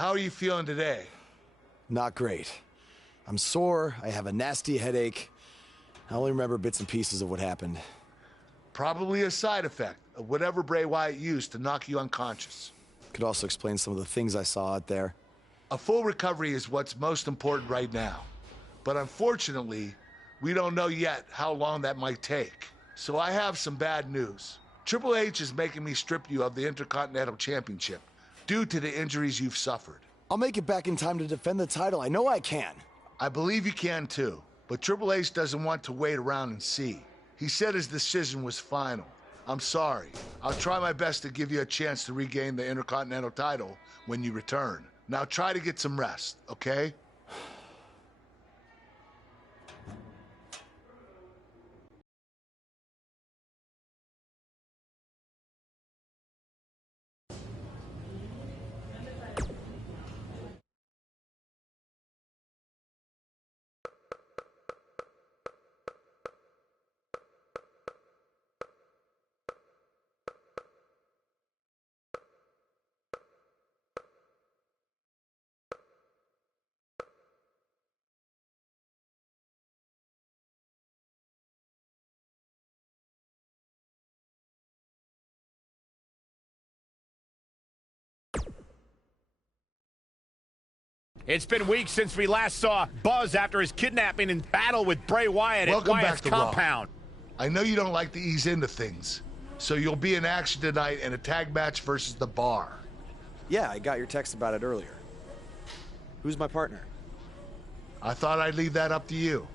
How are you feeling today? Not great. I'm sore, I have a nasty headache. I only remember bits and pieces of what happened. Probably a side effect of whatever Bray Wyatt used to knock you unconscious. Could also explain some of the things I saw out there. A full recovery is what's most important right now. But unfortunately, we don't know yet how long that might take. So I have some bad news. Triple H is making me strip you of the Intercontinental Championship due to the injuries you've suffered. I'll make it back in time to defend the title. I know I can. I believe you can too, but Triple H doesn't want to wait around and see. He said his decision was final. I'm sorry. I'll try my best to give you a chance to regain the Intercontinental title when you return. Now try to get some rest, okay? It's been weeks since we last saw Buzz after his kidnapping and battle with Bray Wyatt at Welcome Wyatt's back to Raw. compound. I know you don't like to ease into things, so you'll be in action tonight in a tag match versus The Bar. Yeah, I got your text about it earlier. Who's my partner? I thought I'd leave that up to you.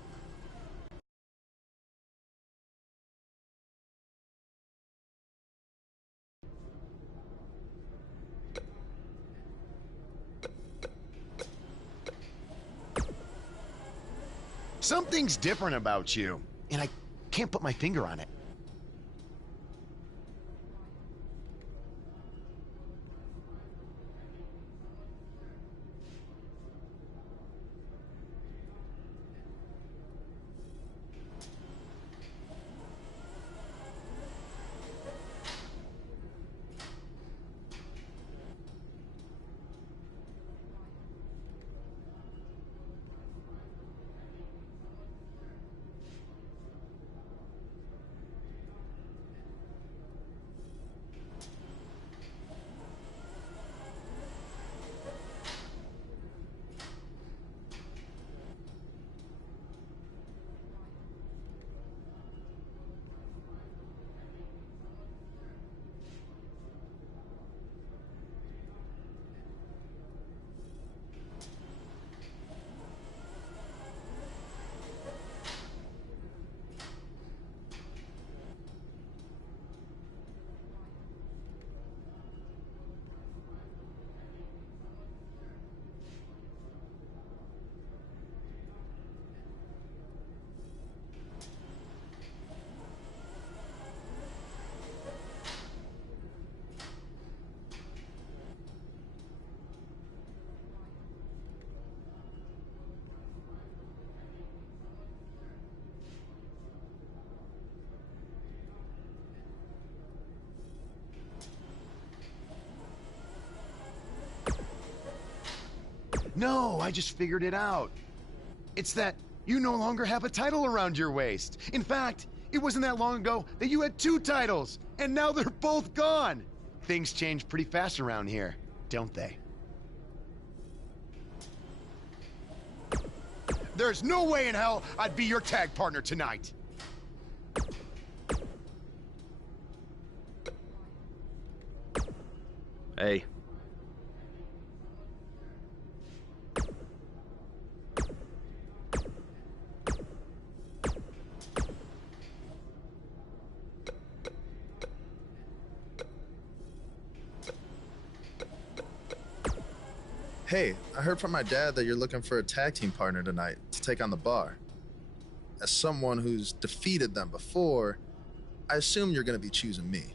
Something's different about you, and I can't put my finger on it. No, I just figured it out. It's that you no longer have a title around your waist. In fact, it wasn't that long ago that you had 2 titles, and now they're both gone. Things change pretty fast around here, don't they? There's no way in hell I'd be your tag partner tonight. Hey. Hey, I heard from my dad that you're looking for a tag team partner tonight to take on The Bar. As someone who's defeated them before, I assume you're going to be choosing me.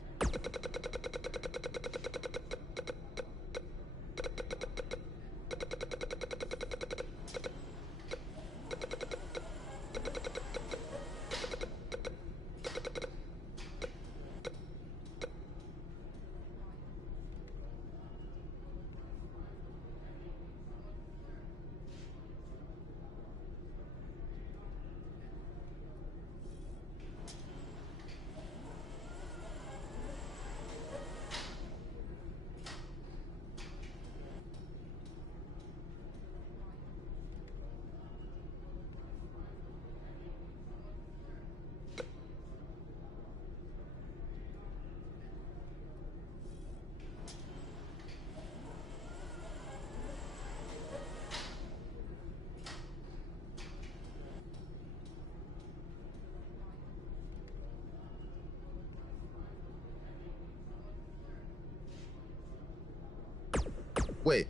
Wait,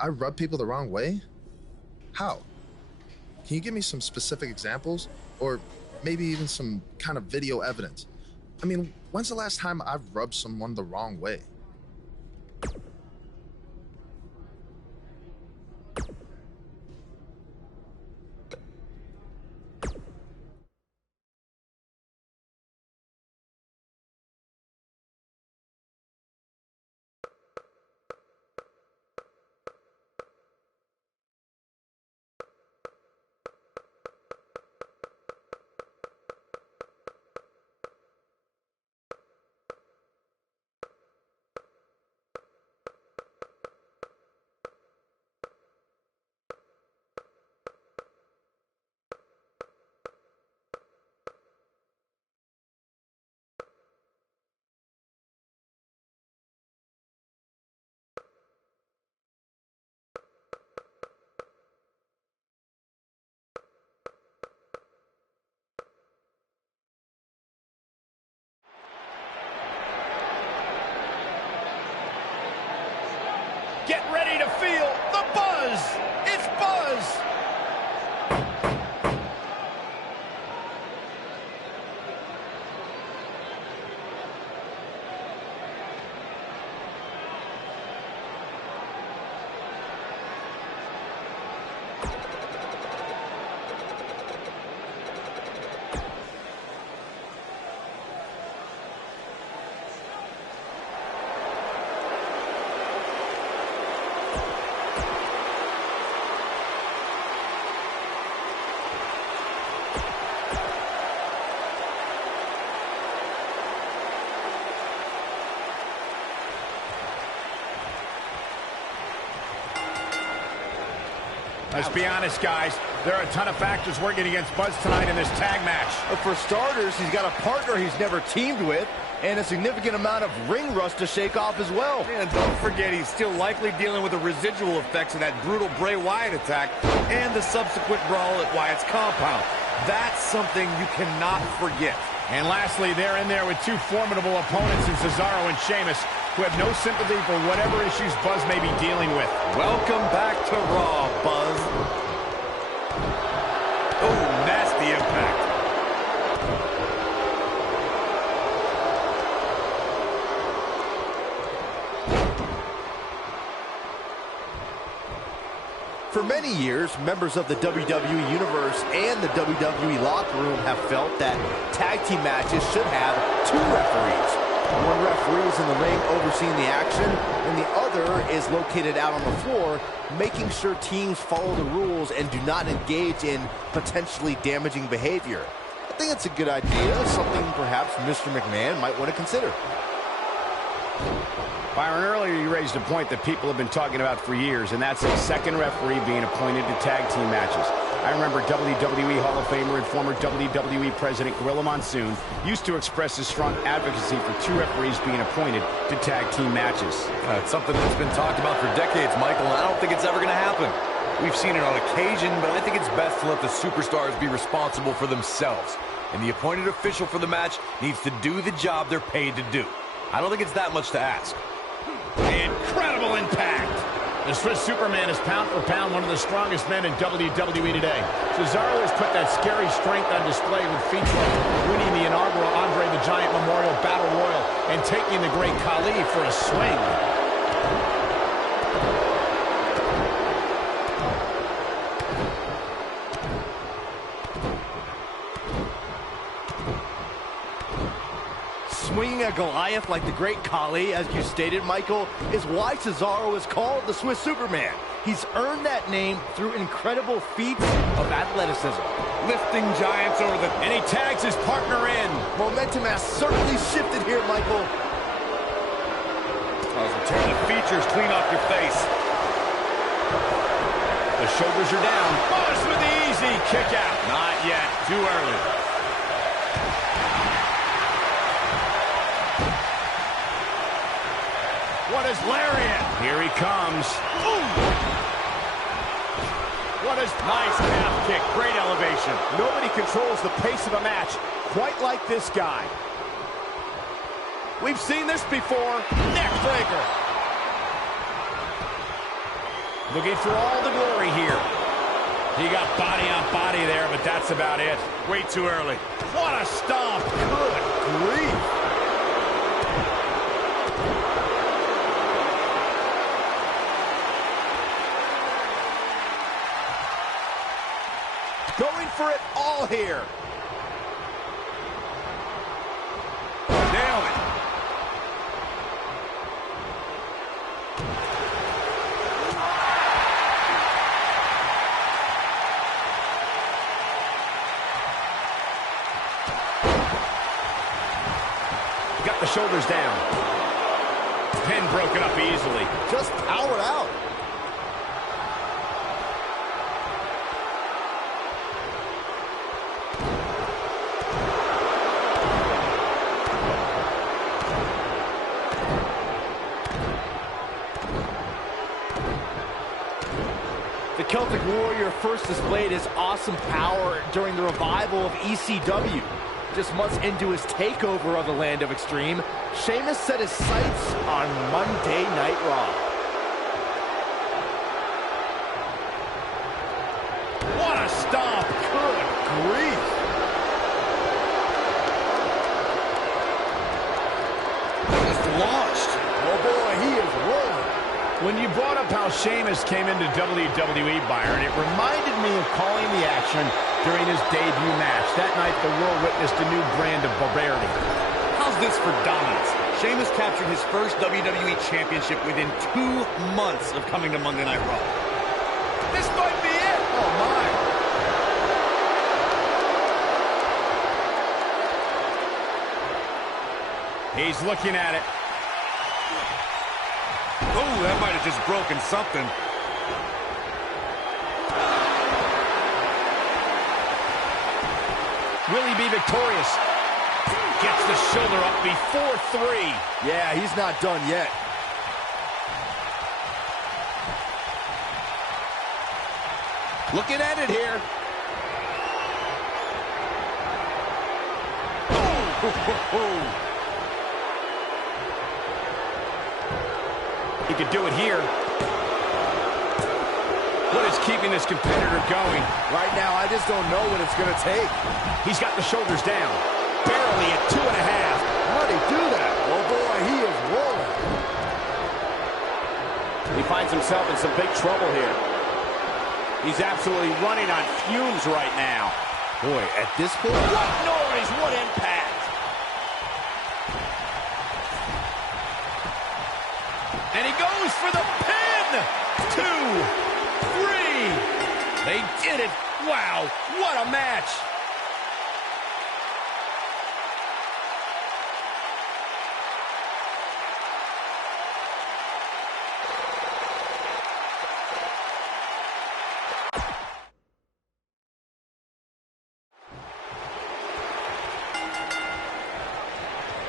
I rub people the wrong way? How? Can you give me some specific examples? Or maybe even some kind of video evidence? I mean, when's the last time I've rubbed someone the wrong way? Let's be honest, guys. There are a ton of factors working against Buzz tonight in this tag match. But for starters, he's got a partner he's never teamed with, and a significant amount of ring rust to shake off as well. And don't forget, he's still likely dealing with the residual effects of that brutal Bray Wyatt attack and the subsequent brawl at Wyatt's compound. That's something you cannot forget. And lastly, they're in there with two formidable opponents in Cesaro and Sheamus, who have no sympathy for whatever issues Buzz may be dealing with. Welcome back to Raw, Buzz. Oh, nasty impact. For many years, members of the WWE Universe and the WWE locker room have felt that tag team matches should have two referees. One referee is in the ring overseeing the action, and the other is located out on the floor, making sure teams follow the rules and do not engage in potentially damaging behavior. I think it's a good idea, something perhaps Mr. McMahon might want to consider. Byron, earlier you raised a point that people have been talking about for years, and that's a second referee being appointed to tag team matches. I remember WWE Hall of Famer and former WWE President Gorilla Monsoon used to express his strong advocacy for two referees being appointed to tag team matches. It's something that's been talked about for decades, Michael, and I don't think it's ever going to happen. We've seen it on occasion, but I think it's best to let the superstars be responsible for themselves. And the appointed official for the match needs to do the job they're paid to do. I don't think it's that much to ask. Incredible impact! The Swiss Superman is pound for pound one of the strongest men in WWE today. Cesaro has put that scary strength on display with feats like winning the inaugural Andre the Giant Memorial Battle Royal and taking the Great Khali for a swing. Swinging a Goliath like the Great Khali, as you stated, Michael, is why Cesaro is called the Swiss Superman. He's earned that name through incredible feats of athleticism. Lifting giants over the... And he tags his partner in. Momentum has certainly shifted here, Michael. Tear the features clean off your face. The shoulders are down. Buzz with the easy kick out. Not yet. Too early. What is lariat? Here he comes. Ooh. What is nice calf kick? Great elevation. Nobody controls the pace of a match quite like this guy. We've seen this before. Neck breaker. Looking for all the glory here. He got body on body there, but that's about it. Way too early. What a stomp. Good grief. Going for it all here. Nailed it. Got the shoulders down. Pin broken up easily. Just powered out. The Celtic Warrior first displayed his awesome power during the revival of ECW. Just months into his takeover of the Land of Extreme, Sheamus set his sights on Monday Night Raw. What a stomp! Good grief! Just launched. Oh boy, he is rolling. When you brought up how Sheamus came into WWE, Byron, it reminded me of calling the action during his debut match. That night, the world witnessed a new brand of barbarity. How's this for dominance? Sheamus captured his first WWE Championship within 2 months of coming to Monday Night Raw. This might be it! Oh, my! He's looking at it. Oh, that might have just broken something. Will he be victorious? Gets the shoulder up before 3. Yeah, he's not done yet. Looking at it here. He could do it here. What is keeping this competitor going? Right now, I just don't know what it's going to take. He's got the shoulders down. Barely at 2.5. How'd he do that? Oh, boy, he is rolling. He finds himself in some big trouble here. He's absolutely running on fumes right now. Boy, at this point... What noise! What impact! And he goes for the pin! 2, 3. They did it. Wow, what a match.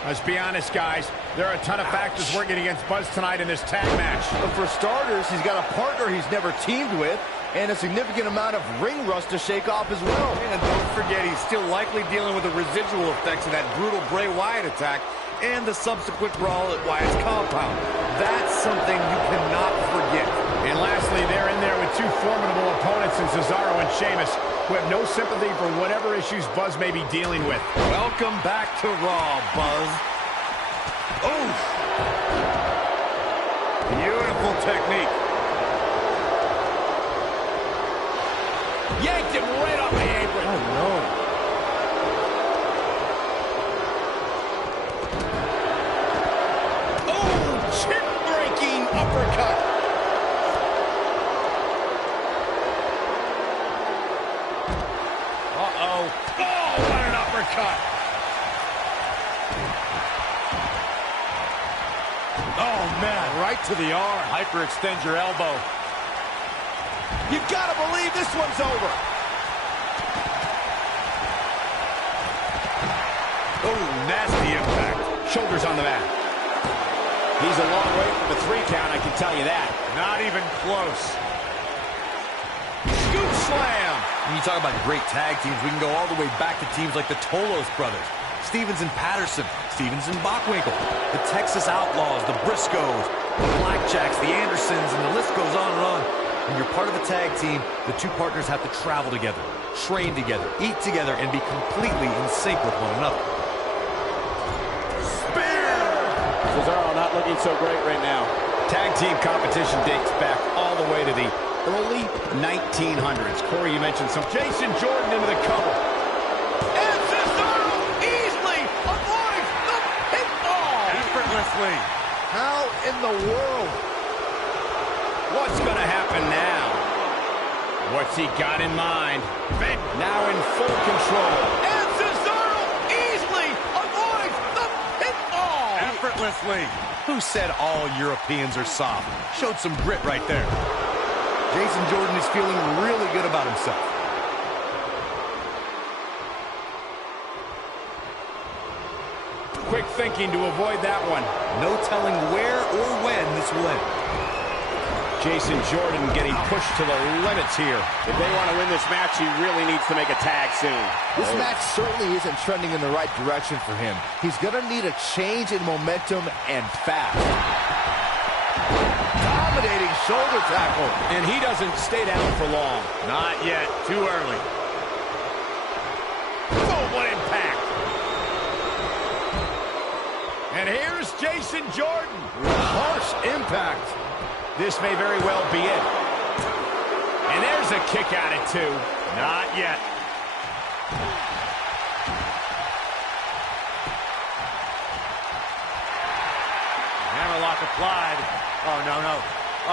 Let's be honest, guys. There are a ton of factors working against Buzz tonight in this tag match. But for starters, he's got a partner he's never teamed with, and a significant amount of ring rust to shake off as well. And don't forget, he's still likely dealing with the residual effects of that brutal Bray Wyatt attack and the subsequent brawl at Wyatt's compound. That's something you cannot forget. And lastly, they're in there with two formidable opponents in Cesaro and Sheamus, who have no sympathy for whatever issues Buzz may be dealing with. Welcome back to Raw, Buzz. Oh! Beautiful technique. Yanked him right off the apron. Oh, no. Oh, chin-breaking uppercut. Uh-oh. Oh, what an uppercut. Oh, man, right to the arm. Hyperextend your elbow. You gotta believe this one's over. Oh, nasty impact. Shoulders on the mat. He's a long way from the 3 count, I can tell you that. Not even close. Scoop slam. When you talk about great tag teams, we can go all the way back to teams like the Tolos brothers, Stevens and Patterson, Stevens and Bockwinkel, the Texas Outlaws, the Briscoes, the Blackjacks, the Andersons, and the list goes on and on. When you're part of a tag team, the two partners have to travel together, train together, eat together, and be completely in sync with one another. Spear! Cesaro not looking so great right now. Tag team competition dates back all the way to the early 1900s. Corey, you mentioned some. Jason Jordan into the cover. And Cesaro easily avoids the pinfall. Effortlessly. How in the world? What's going to happen now? What's he got in mind? Now in full control. And Cesaro easily avoids the pinfall. Effortlessly. Who said all Europeans are soft? Showed some grit right there. Jason Jordan is feeling really good about himself. Quick thinking to avoid that one. No telling where or when this will end. Jason Jordan getting pushed to the limits here. If they want to win this match, he really needs to make a tag soon. This match certainly isn't trending in the right direction for him. He's going to need a change in momentum and fast. Dominating shoulder tackle. And he doesn't stay down for long. Not yet. Too early. Oh, what impact. And here's Jason Jordan. Harsh impact. This may very well be it. And there's a kick out at 2. Not yet. Hammerlock applied. Oh, no, no.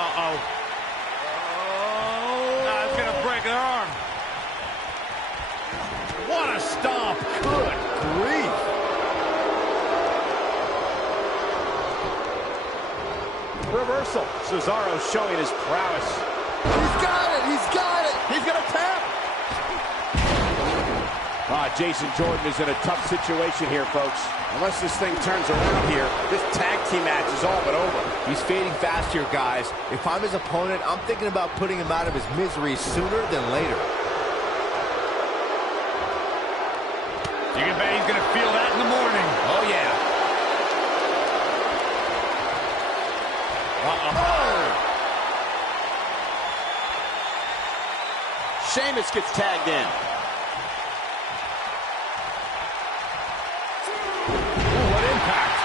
Uh-oh. Oh. That's going to break their arm. What a stomp. Good grief. Reversal. Cesaro showing his prowess. He's got it. He's got it. He's going to tap. Jason Jordan is in a tough situation here, folks. Unless this thing turns around here, this tag team match is all but over. He's fading fast here, guys. If I'm his opponent, I'm thinking about putting him out of his misery sooner than later. You can bet he's going to feel that in the morning. Oh, yeah. Sheamus gets tagged in. What impact.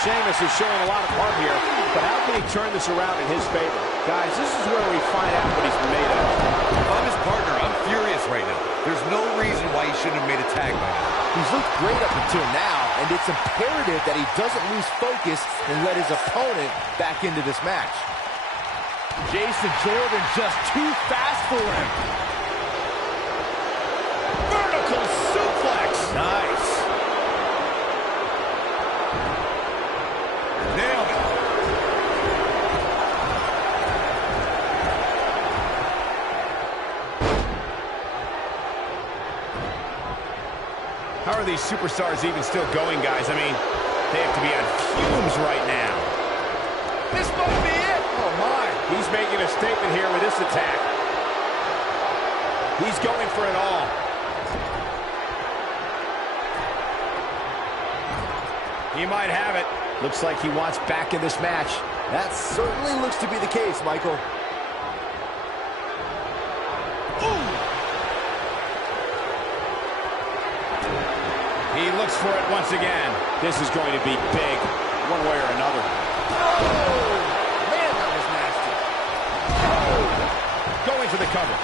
Sheamus is showing a lot of heart here, but how can he turn this around in his favor? Guys, this is where we find out what he's made of. If I'm his partner, I'm furious right now. There's no reason why he shouldn't have made a tag by now. He's looked great up until now, and it's imperative that he doesn't lose focus and let his opponent back into this match. Jason Jordan just too fast for him. Vertical suplex. Nice. Nailed it. How are these superstars even still going, guys? I mean, they have to be on fumes right now. This might be it. Oh, my. He's making a statement here with this attack. He's going for it all. He might have it. Looks like he wants back in this match. That certainly looks to be the case, Michael. He looks for it once again. This is going to be big, one way or another. Oh! Man, that was nasty. Oh! Going for the cover.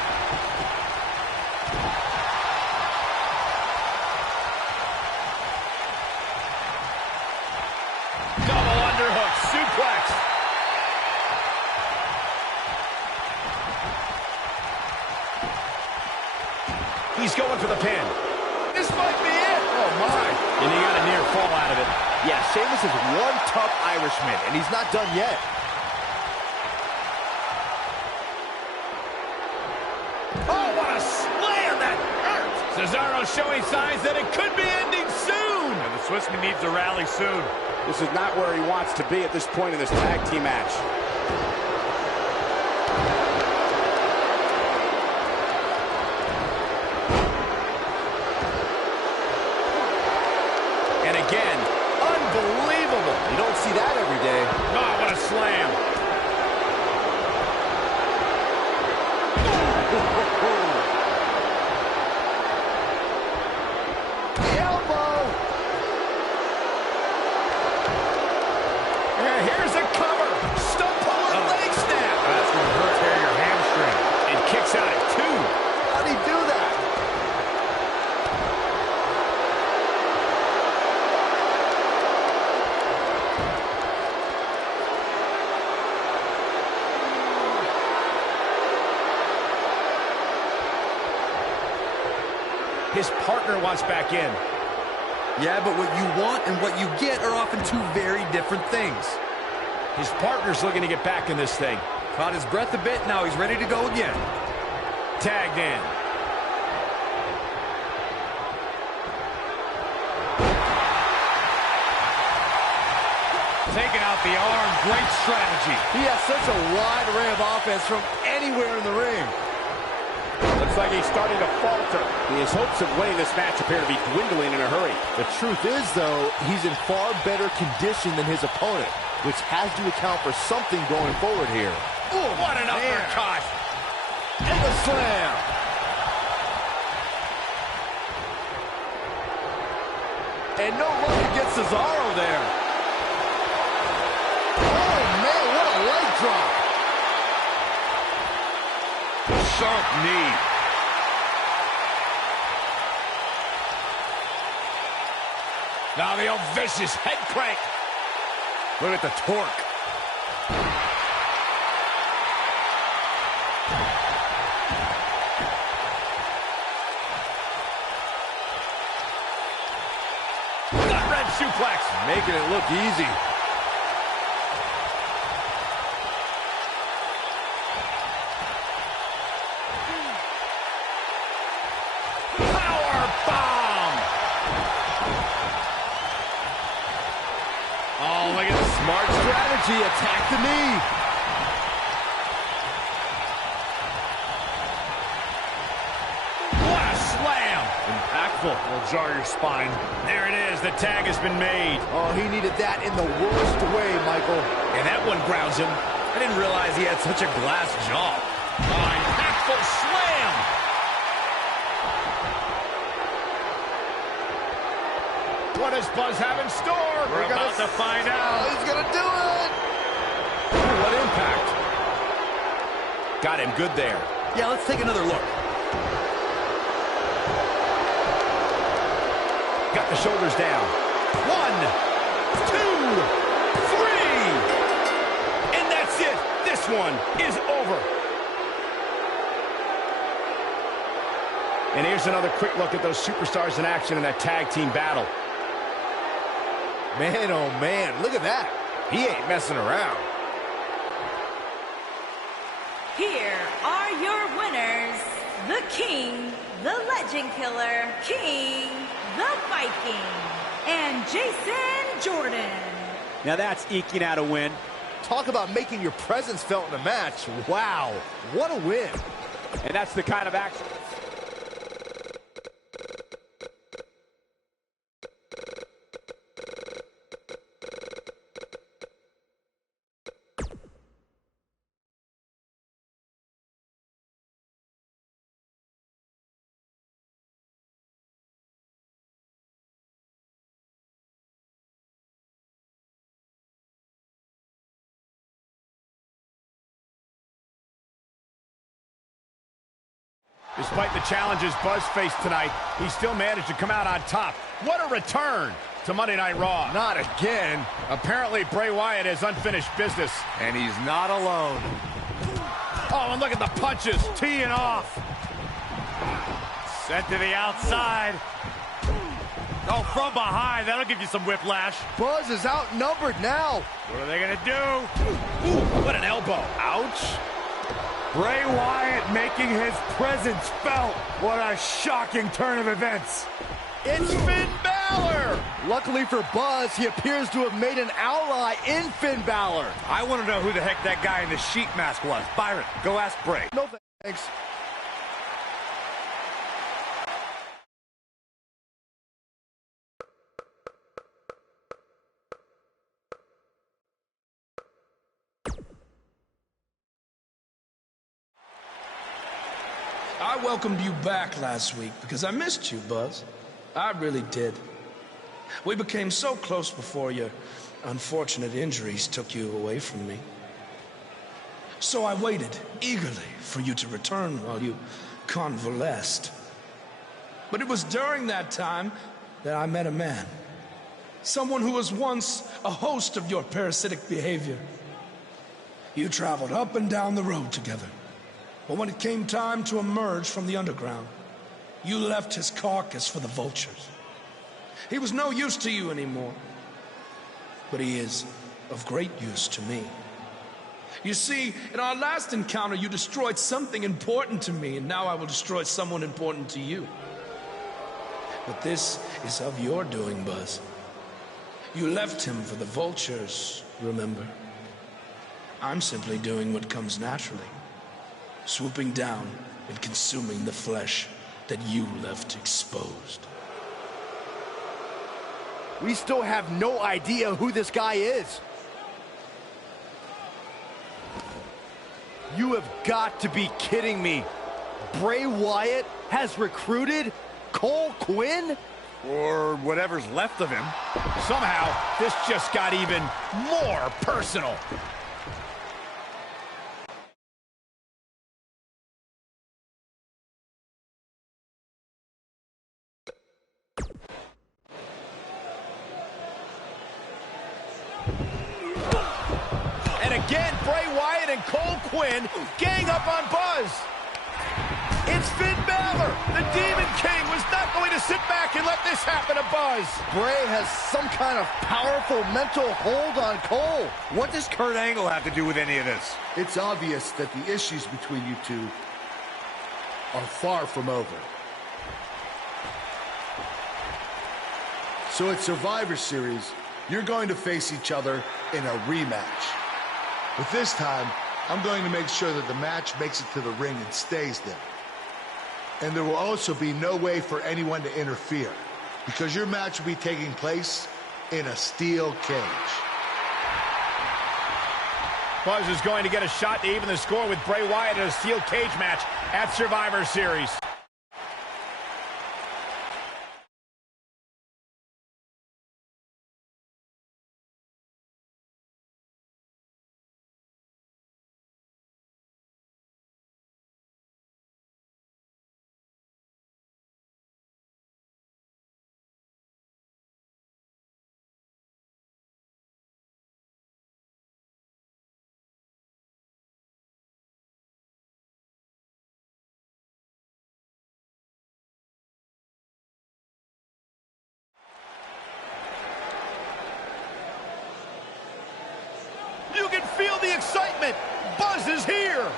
Double underhook suplex. He's going for the pin. This might be it. Oh, my. And he got a near fall out of it. Yeah, Sheamus is one tough Irishman, and he's not done yet. Oh, what a slam. That hurts. Cesaro showing signs that it could be ending soon. And the Swissman needs to rally soon. This is not where he wants to be at this point in this tag team match. Again, unbelievable. You don't see that every day. Oh, what a slam. The elbow. And here's a cover. Stump puller leg snap. That's going to hurt. Tear your hamstring. And kicks out at 2. How'd he do that? His partner wants back in. Yeah, but what you want and what you get are often two very different things. His partner's looking to get back in this thing. Caught his breath a bit, now he's ready to go again. Tagged in. Taking out the arm, great strategy. He has such a wide array of offense from anywhere in the ring. Looks like he's starting to falter. His hopes of winning this match appear to be dwindling in a hurry. The truth is, though, he's in far better condition than his opponent, which has to account for something going forward here. Ooh, what an uppercut! And a slam! And no luck against Cesaro there. Oh, man, what a leg drop! Sharp knee. Now the old vicious head crank. Look at the torque. Gut red suplex. Making it look easy. Smart strategy, attack the knee. What a slam! Impactful. Will jar your spine. There it is. The tag has been made. Oh, he needed that in the worst way, Michael. And that one grounds him. I didn't realize he had such a glass jaw. Oh, impactful slam! What does Buzz have in store? We're about to find out. Oh, he's gonna do it! Ooh, what impact. Got him good there. Yeah, let's take another look. Got the shoulders down. 1, 2, 3. And that's it. This one is over. And here's another quick look at those superstars in action in that tag team battle. Man, oh man, look at that. He ain't messing around. Here are your winners, the King, the Legend Killer, King, the Viking, and Jason Jordan. Now that's eking out a win. Talk about making your presence felt in a match. Wow, what a win. And that's the kind of action. Despite the challenges Buzz faced tonight, he still managed to come out on top. What a return to Monday Night Raw. Not again. Apparently, Bray Wyatt has unfinished business. And he's not alone. Oh, and look at the punches, teeing off. Sent to the outside. Oh, from behind, that'll give you some whiplash. Buzz is outnumbered now. What are they gonna do? Ooh, what an elbow. Ouch. Bray Wyatt making his presence felt. What a shocking turn of events. It's Finn Balor. Luckily for Buzz, he appears to have made an ally in Finn Balor. I want to know who the heck that guy in the sheep mask was. Byron, go ask Bray. No thanks. I welcomed you back last week because I missed you, Buzz. I really did. We became so close before your unfortunate injuries took you away from me. So I waited eagerly for you to return while you convalesced. But it was during that time that I met a man. Someone who was once a host of your parasitic behavior. You traveled up and down the road together. But when it came time to emerge from the underground, you left his carcass for the vultures. He was no use to you anymore, but he is of great use to me. You see, in our last encounter, you destroyed something important to me, and now I will destroy someone important to you. But this is of your doing, Buzz. You left him for the vultures, remember? I'm simply doing what comes naturally. Swooping down and consuming the flesh that you left exposed. We still have no idea who this guy is. You have got to be kidding me. Bray Wyatt has recruited Cole Quinn? Or whatever's left of him. Somehow, this just got even more personal. Again, Bray Wyatt and Cole Quinn gang up on Buzz. It's Finn Balor. The Demon King was not going to sit back and let this happen to Buzz. Bray has some kind of powerful mental hold on Cole. What does Kurt Angle have to do with any of this? It's obvious that the issues between you two are far from over. So at Survivor Series, you're going to face each other in a rematch. But this time, I'm going to make sure that the match makes it to the ring and stays there. And there will also be no way for anyone to interfere, because your match will be taking place in a steel cage. Buzz is going to get a shot to even the score with Bray Wyatt in a steel cage match at Survivor Series. You can feel the excitement. Buzz is here.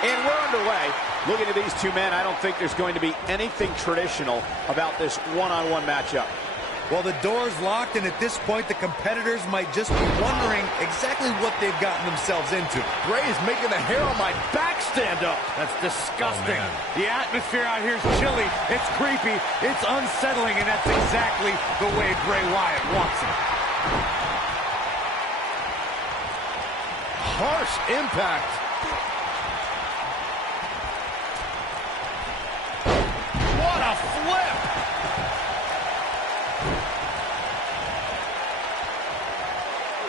And we're underway. Looking at these two men, I don't think there's going to be anything traditional about this one-on-one matchup. Well, the door's locked, and at this point, the competitors might just be wondering exactly what they've gotten themselves into. Bray is making the hair on my back stand up. That's disgusting. The atmosphere out here is chilly. It's creepy. It's unsettling, and that's exactly the way Bray Wyatt wants it. Harsh impact. What a flip!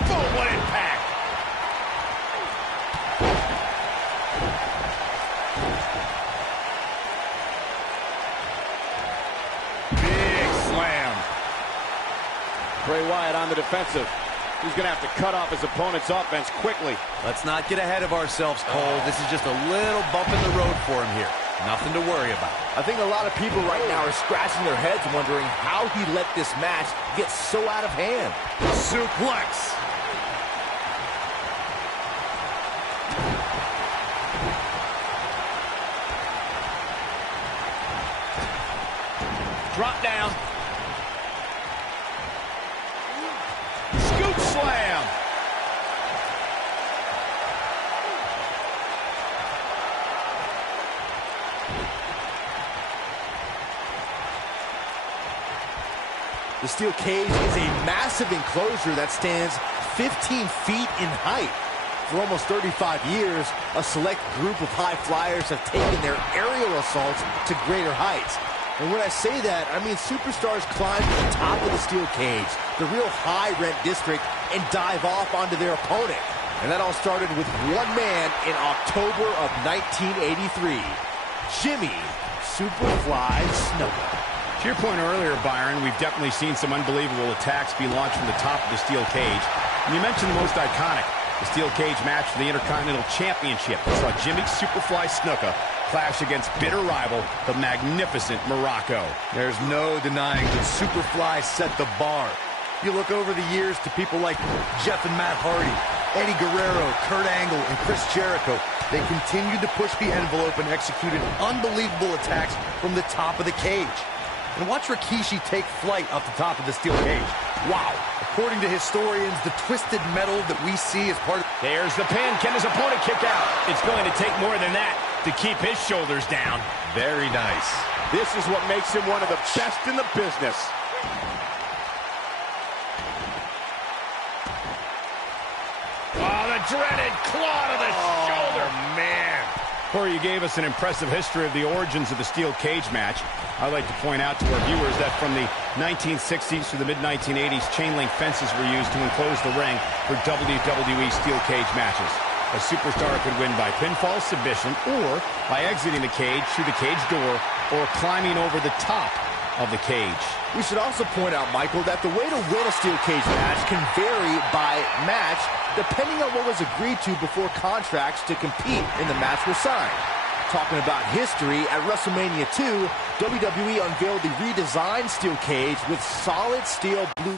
Boom, what impact! Big slam. Bray Wyatt on the defensive. He's going to have to cut off his opponent's offense quickly. Let's not get ahead of ourselves, Cole. This is just a little bump in the road for him here. Nothing to worry about. I think a lot of people right now are scratching their heads wondering how he let this match get so out of hand. Suplex. Drop down. Scoop slam. The steel cage is a massive enclosure that stands 15 feet in height. For almost 35 years, a select group of high flyers have taken their aerial assaults to greater heights. And when I say that, I mean superstars climb to the top of the steel cage, the real high-rent district, and dive off onto their opponent. And that all started with one man in October of 1983, Jimmy Superfly Snuka. To your point earlier, Byron, we've definitely seen some unbelievable attacks be launched from the top of the steel cage. And you mentioned the most iconic, the steel cage match for the Intercontinental Championship. We saw Jimmy Superfly Snuka clash against bitter rival, the magnificent Morocco. There's no denying that Superfly set the bar. You look over the years to people like Jeff and Matt Hardy, Eddie Guerrero, Kurt Angle, and Chris Jericho. They continued to push the envelope and executed unbelievable attacks from the top of the cage. And watch Rikishi take flight off the top of the steel cage. Wow. According to historians, the twisted metal that we see is part of... There's the pin. Can his opponent kick out? It's going to take more than that to keep his shoulders down. Very nice. This is what makes him one of the best in the business. Oh, the dreaded claw to the shoulder. Man. Corey, you gave us an impressive history of the origins of the steel cage match. I'd like to point out to our viewers that from the 1960s to the mid-1980s, chain link fences were used to enclose the ring for WWE steel cage matches. A superstar could win by pinfall, submission, or by exiting the cage through the cage door or climbing over the top of the cage. We should also point out, Michael, that the way to win a steel cage match can vary by match depending on what was agreed to before contracts to compete in the match were signed. Talking about history, at WrestleMania 2, WWE unveiled the redesigned steel cage with solid steel blue...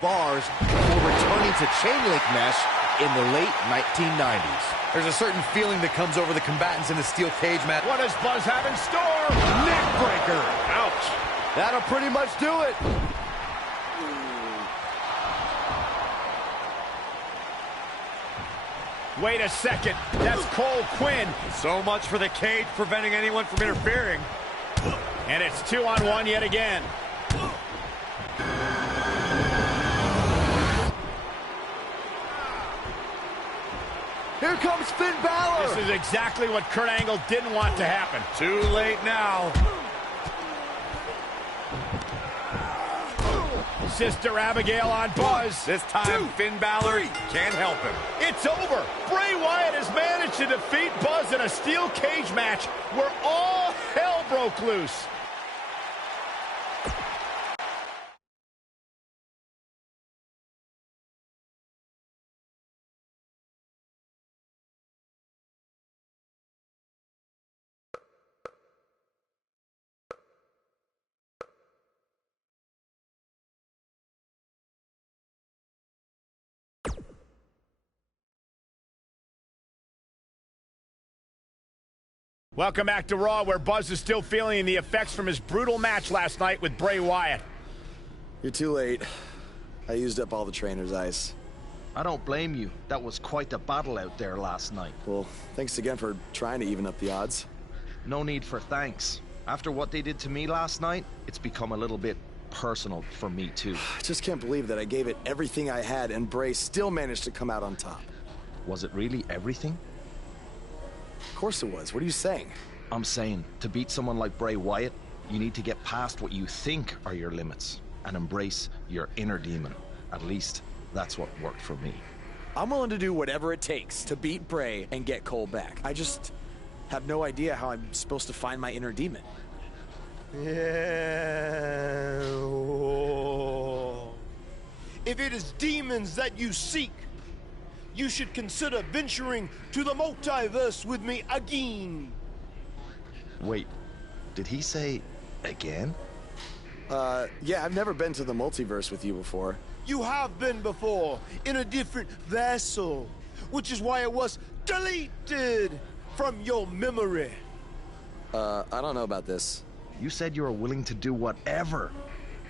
bars before returning to chain link mesh in the late 1990s. There's a certain feeling that comes over the combatants in a steel cage match. What does Buzz have in store? Neck breaker. Ouch. That'll pretty much do it. Wait a second. That's Cole Quinn. So much for the cage preventing anyone from interfering. And it's 2-on-1 yet again. Here comes Finn Balor. This is exactly what Kurt Angle didn't want to happen. Too late now. Sister Abigail on Buzz. This time, Finn Balor can't help him. It's over. Bray Wyatt has managed to defeat Buzz in a steel cage match where all hell broke loose. Welcome back to Raw, where Buzz is still feeling the effects from his brutal match last night with Bray Wyatt. You're too late. I used up all the trainer's ice. I don't blame you. That was quite a battle out there last night. Well, thanks again for trying to even up the odds. No need for thanks. After what they did to me last night, it's become a little bit personal for me too. I just can't believe that I gave it everything I had and Bray still managed to come out on top. Was it really everything? Of course it was. What are you saying? I'm saying, to beat someone like Bray Wyatt, you need to get past what you think are your limits and embrace your inner demon. At least, that's what worked for me. I'm willing to do whatever it takes to beat Bray and get Cole back. I just have no idea how I'm supposed to find my inner demon. Yeah. If it is demons that you seek, you should consider venturing to the multiverse with me again. Wait, did he say again? Yeah, I've never been to the multiverse with you before. You have been before, in a different vessel, which is why it was deleted from your memory. I don't know about this. You said you were willing to do whatever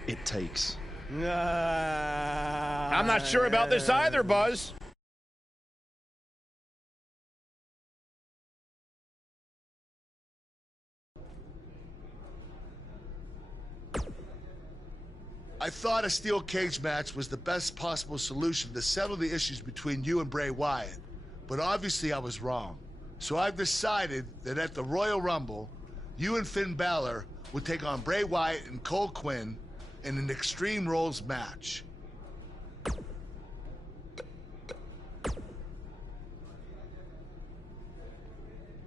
it takes. I'm not sure about this either, Buzz. I thought a steel cage match was the best possible solution to settle the issues between you and Bray Wyatt, but obviously I was wrong. So I've decided that at the Royal Rumble, you and Finn Balor will take on Bray Wyatt and Cole Quinn in an Extreme Rules match.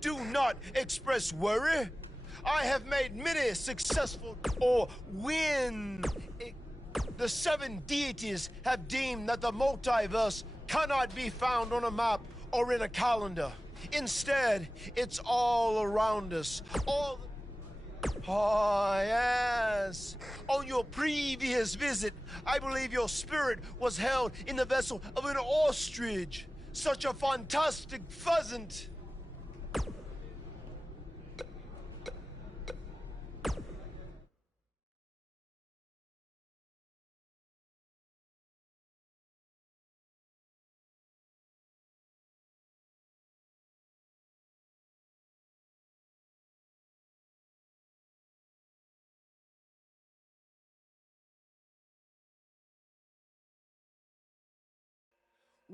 Do not express worry. I have made many successful or win. The 7 deities have deemed that the multiverse cannot be found on a map or in a calendar. Instead, it's all around us. Oh, yes. On your previous visit, I believe your spirit was held in the vessel of an ostrich. Such a fantastic pheasant.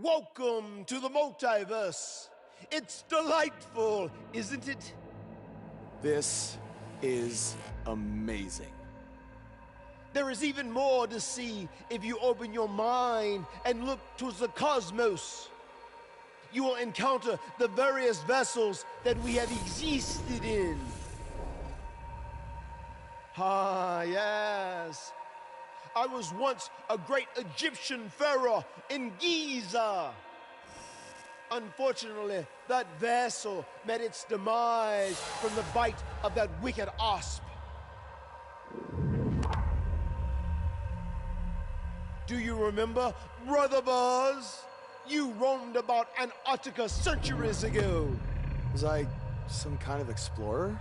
Welcome to the multiverse. It's delightful, isn't it? This is amazing. There is even more to see if you open your mind and look towards the cosmos. You will encounter the various vessels that we have existed in. Yes. I was once a great Egyptian pharaoh in Giza. Unfortunately, that vessel met its demise from the bite of that wicked asp. Do you remember, Brother Buzz? You roamed about Antarctica centuries ago. Was I some kind of explorer?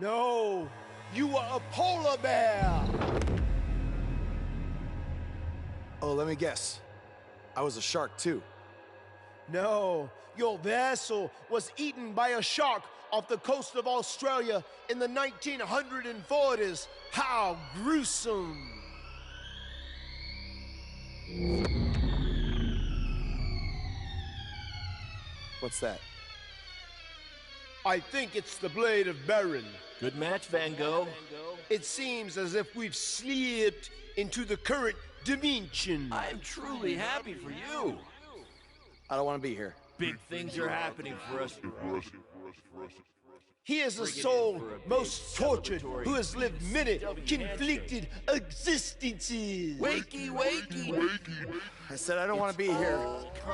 No, you were a polar bear. Oh, let me guess. I was a shark too. No, your vessel was eaten by a shark off the coast of Australia in the 1940s. How gruesome. What's that? I think it's the blade of Baron. Good match, Van Gogh. It seems as if we've slipped into the current dimension. I'm truly happy for you. I don't want to be here. Big things are happening for us. He is a soul most tortured who has lived many conflicted existences. Wakey, wakey. I said I don't want to be here.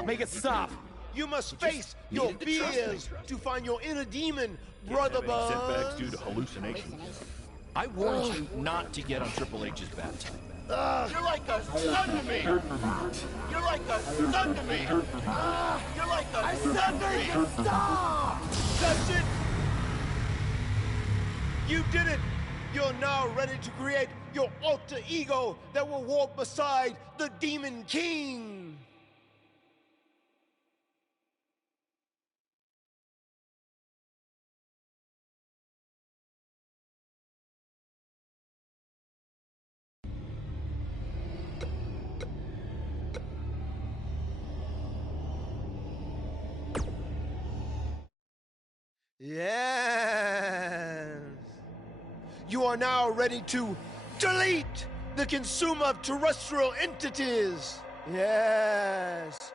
Make it stop. You must face your fears to find your inner demon, Brother Buzz. Setbacks due to hallucinations. I warned you not to get on Triple H's bad time. You're like a son to me. You're like a son to me. You're like a son to me. Stop! That's it. You did it. You're now ready to create your alter ego that will walk beside the Demon King. Yes. You are now ready to delete the consumer of terrestrial entities. Yes.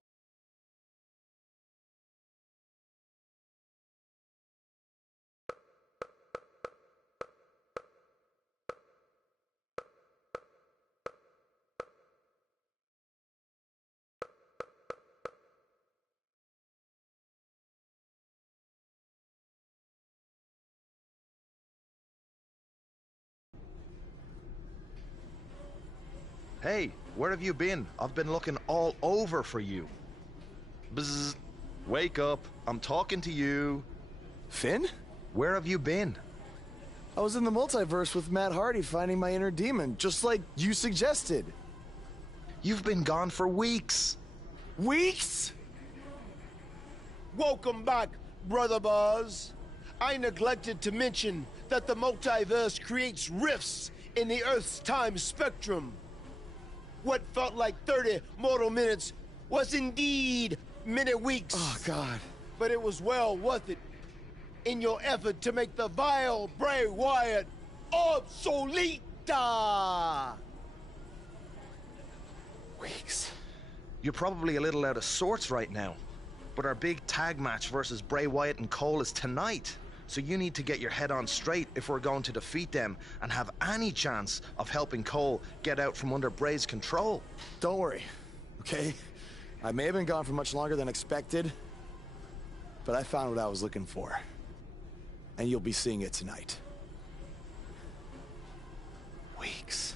Hey, where have you been? I've been looking all over for you. Bzzz. Wake up. I'm talking to you. Finn? Where have you been? I was in the multiverse with Matt Hardy finding my inner demon, just like you suggested. You've been gone for weeks. Weeks? Welcome back, Brother Buzz. I neglected to mention that the multiverse creates rifts in the Earth's time spectrum. What felt like 30 mortal minutes was indeed many weeks. Oh, God. But it was well worth it in your effort to make the vile Bray Wyatt obsolete. Weeks. You're probably a little out of sorts right now, but our big tag match versus Bray Wyatt and Cole is tonight. So you need to get your head on straight if we're going to defeat them and have any chance of helping Cole get out from under Bray's control. Don't worry, okay? I may have been gone for much longer than expected, but I found what I was looking for. And you'll be seeing it tonight. Weeks.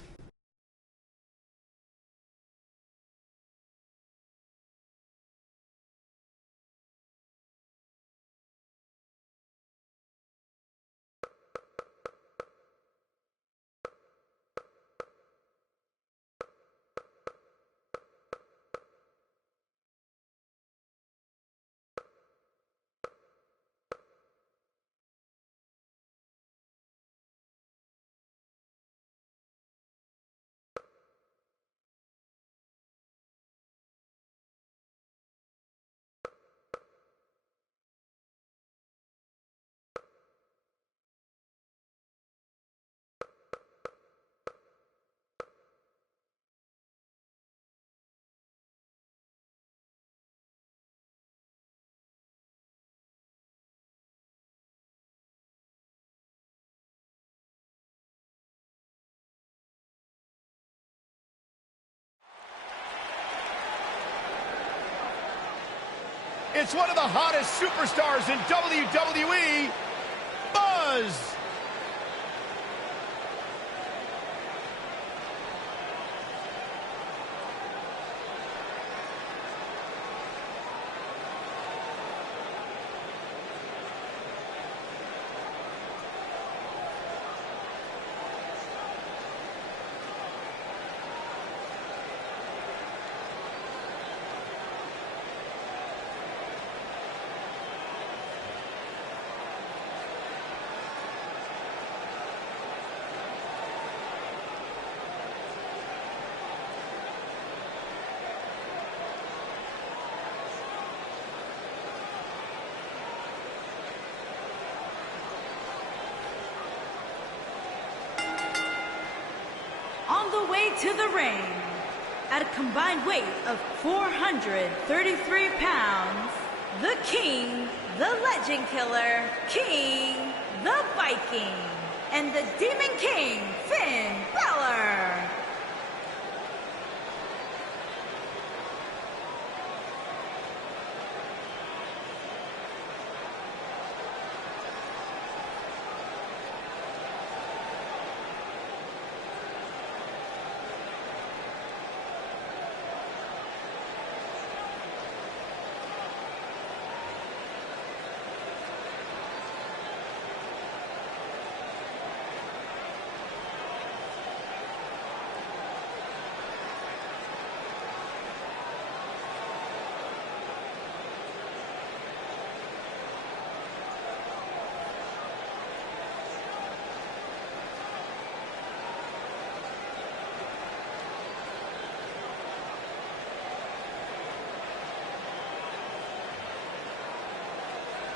It's one of the hottest superstars in WWE, Buzz. into the ring at a combined weight of 433 pounds, the King, the Legend Killer, King, the Viking, and the Demon King, Finn Balor.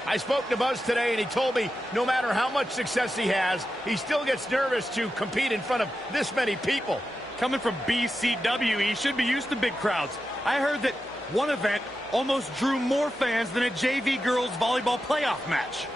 I spoke to Buzz today, and he told me no matter how much success he has, he still gets nervous to compete in front of this many people. Coming from BCW, he should be used to big crowds. I heard that one event almost drew more fans than a JV girls volleyball playoff match.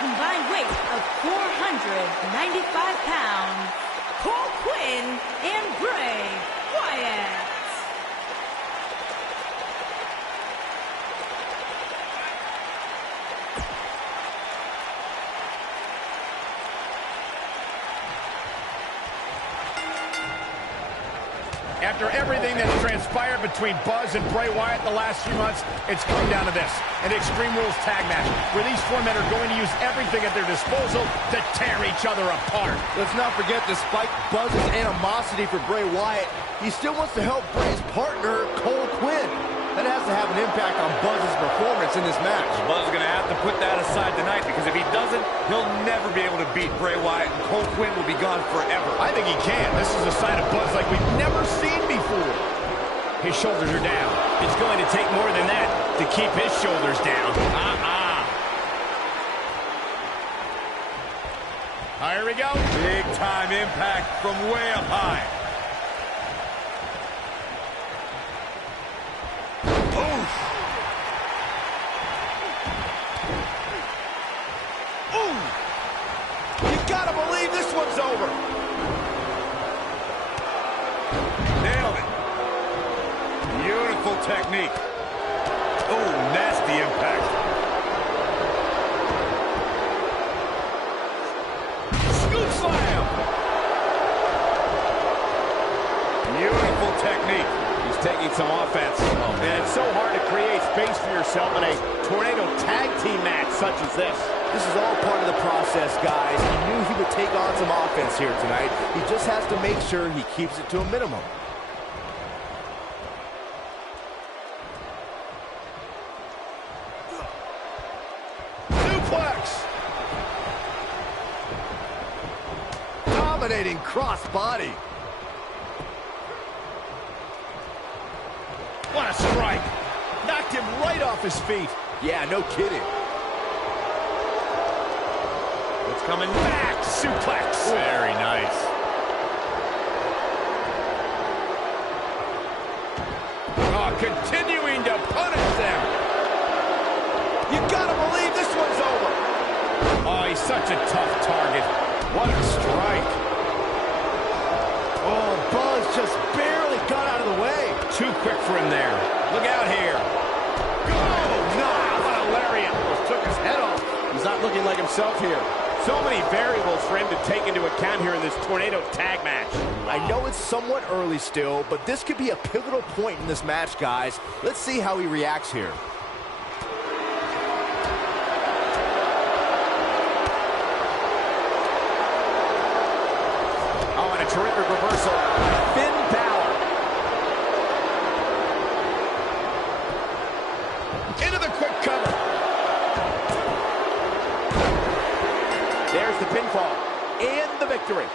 Combined weight of 495 pounds, Cole Quinn and Bray Wyatt. After everything that's transpired between Buzz and Bray Wyatt the last few months, it's come down to this, an Extreme Rules tag match, where these four men are going to use everything at their disposal to tear each other apart. Let's not forget, despite Buzz's animosity for Bray Wyatt, he still wants to help Bray's partner, Cole Quinn. That has to have an impact on Buzz's performance in this match. Buzz is going to have to put that aside tonight, because if he doesn't, he'll never be able to beat Bray Wyatt, and Cole Quinn will be gone forever. I think he can. This is a side of Buzz like we've never seen before. His shoulders are down. It's going to take more than that to keep his shoulders down. Here we go. Big time impact from way up high. Gotta believe this one's over. Nailed it. Beautiful technique. Oh, nasty impact. Scoop slam. Beautiful technique. He's taking some offense. Oh, man, it's so hard to create space for yourself in a tornado tag team match such as this. This is all part of the process, guys. He knew he would take on some offense here tonight. He just has to make sure he keeps it to a minimum. Suplex! Dominating crossbody. What a strike! Knocked him right off his feet. Yeah, no kidding. Coming back, suplex. Very nice. Oh, continuing to punish them. You gotta believe this one's over. Oh, he's such a tough target. What a strike. Oh, Buzz just barely got out of the way. Too quick for him there. Look out here. Oh, no. What a lariat. Almost took his head looking like himself here. So many variables for him to take into account here in this tornado tag match. I know it's somewhat early still, but this could be a pivotal point in this match, guys. Let's see how he reacts here. Oh, and a terrific reversal by Finn Balor. Into the quick cover. There's the pinfall and the victory.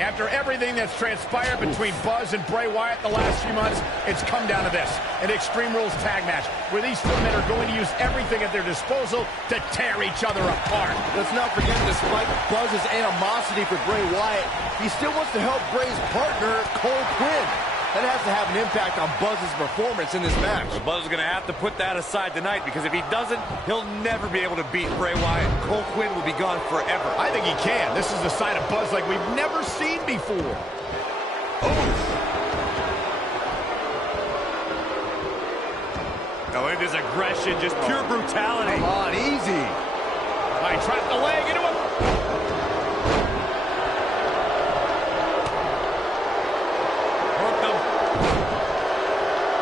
After everything that's transpired between Buzz and Bray Wyatt the last few months, it's come down to this, an Extreme Rules tag match, where these four men are going to use everything at their disposal to tear each other apart. Let's not forget, despite Buzz's animosity for Bray Wyatt, he still wants to help Bray's partner, Cole Quinn. That has to have an impact on Buzz's performance in this match. Well, Buzz is going to have to put that aside tonight, because if he doesn't, he'll never be able to beat Bray Wyatt. Cole Quinn will be gone forever. I think he can. This is the side of Buzz like we've never seen before. Oh, it is aggression, just pure brutality. Come on, easy. I trapped the leg into him.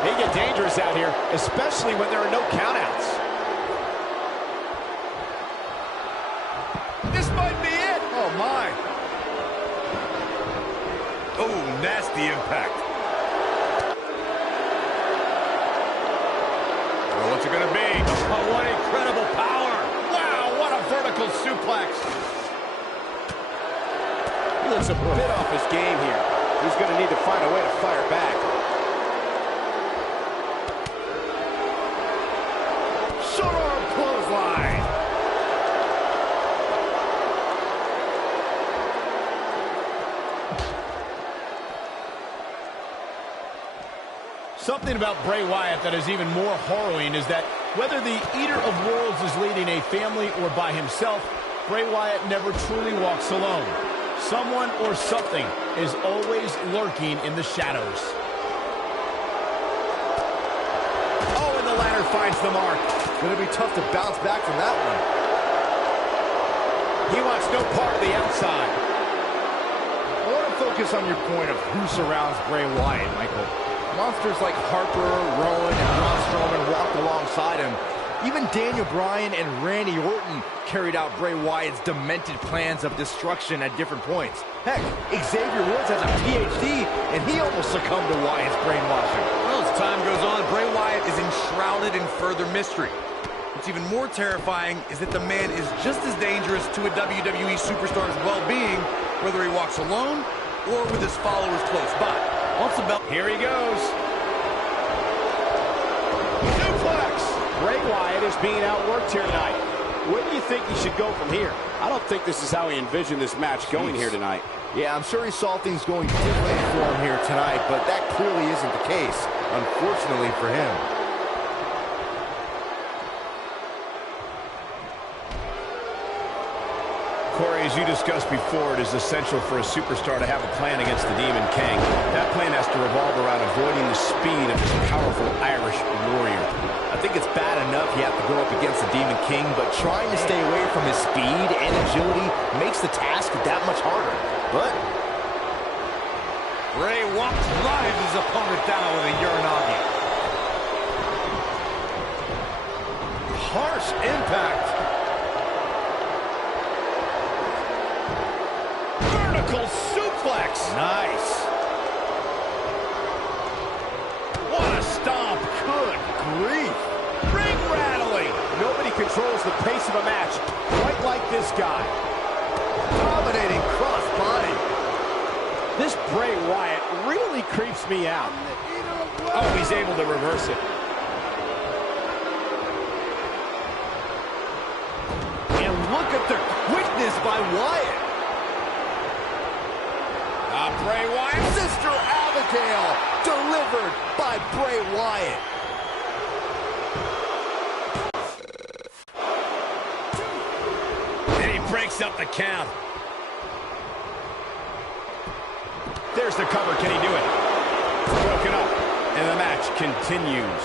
They get dangerous out here, especially when there are no countouts. This might be it. Oh, my. Oh, nasty impact. Oh, what's it going to be? Oh, what incredible power. Wow, what a vertical suplex. He looks a bit off his game here. He's going to need to find a way to fire back. Short-arm clothesline. Something about Bray Wyatt that is even more harrowing is that whether the Eater of Worlds is leading a family or by himself, Bray Wyatt never truly walks alone. Someone or something is always lurking in the shadows. Oh, and the ladder finds the mark. Gonna be tough to bounce back from that one. He wants no part of the outside. I want to focus on your point of who surrounds Bray Wyatt, Michael. Monsters like Harper, Rowan, and Braun Strowman walked alongside him. Even Daniel Bryan and Randy Orton carried out Bray Wyatt's demented plans of destruction at different points. Heck, Xavier Woods has a PhD, and he almost succumbed to Wyatt's brainwashing. Well, as time goes on, Bray Wyatt is enshrouded in further mystery. What's even more terrifying is that the man is just as dangerous to a WWE superstar's well-being, whether he walks alone or with his followers close by. Once the belt... Here he goes. Suplex! Bray Wyatt is being outworked here tonight. Where do you think he should go from here? I don't think this is how he envisioned this match going here tonight. Yeah, I'm sure he saw things going differently for him here tonight, but that clearly isn't the case, unfortunately for him. Corey, as you discussed before, it is essential for a superstar to have a plan against the Demon King. That plan has to revolve around avoiding the speed of this powerful Irish warrior. I think it's bad enough you have to go up against the Demon King, but trying to stay away from his speed and agility makes the task that much harder. But Bray drives his opponent down with a Uranagi. Harsh impact. Vertical suplex. Nice. What a stomp. Good grief. Ring rattling. Nobody controls the pace of a match quite like this guy. Dominating cross-body. This Bray Wyatt really creeps me out. Oh, he's able to reverse it. And look at the quickness by Wyatt. Bray Wyatt. Sister Abigail, delivered by Bray Wyatt. breaks up the count. There's the cover. Can he do it? Broken up, and the match continues.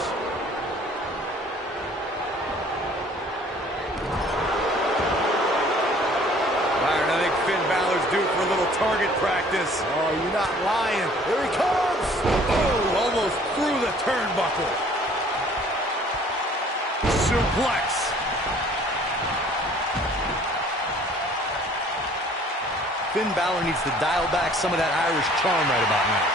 Byron, I think Finn Balor's due for a little target practice. Oh, you're not lying. Here he comes. Oh, almost through the turnbuckle. Suplex. Finn Balor needs to dial back some of that Irish charm right about now.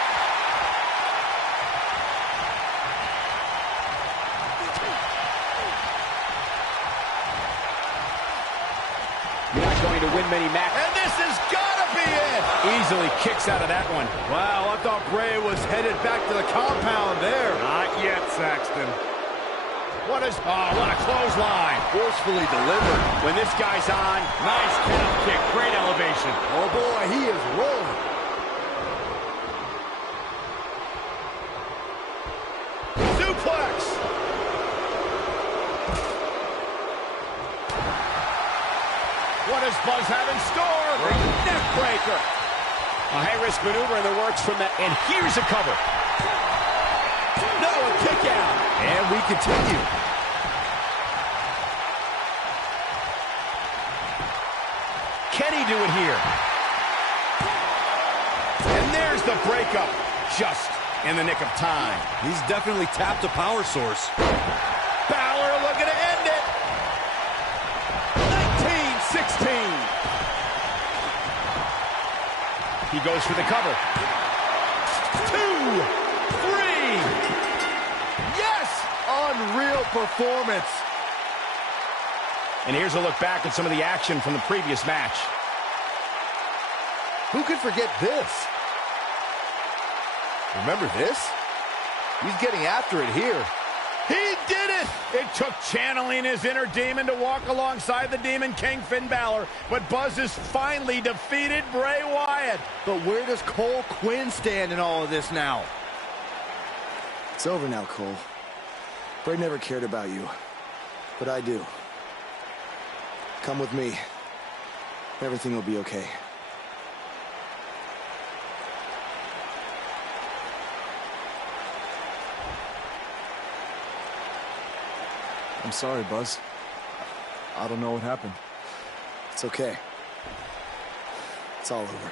You're not going to win many matches. And this has got to be it. Easily kicks out of that one. Wow, I thought Bray was headed back to the compound there. Not yet, Saxton. What a clothesline. Forcefully delivered. When this guy's on, nice count kick. Great elevation. Oh, boy, he is rolling. Suplex. What does Buzz have in store? Neck breaker. A high-risk maneuver in the works from that. And here's a cover. No, a kick out. And we continue. Can he do it here? And there's the breakup. Just in the nick of time. He's definitely tapped a power source. Balor looking to end it. 19-16. He goes for the cover. 2, 3. Yes! Unreal performance. And here's a look back at some of the action from the previous match. Who could forget this? Remember this? He's getting after it here. He did it! It took channeling his inner demon to walk alongside the Demon King Finn Balor, but Buzz has finally defeated Bray Wyatt. But where does Cole Quinn stand in all of this now? It's over now, Cole. Bray never cared about you, but I do. Come with me. Everything will be okay. I'm sorry, Buzz. I don't know what happened. It's okay. It's all over.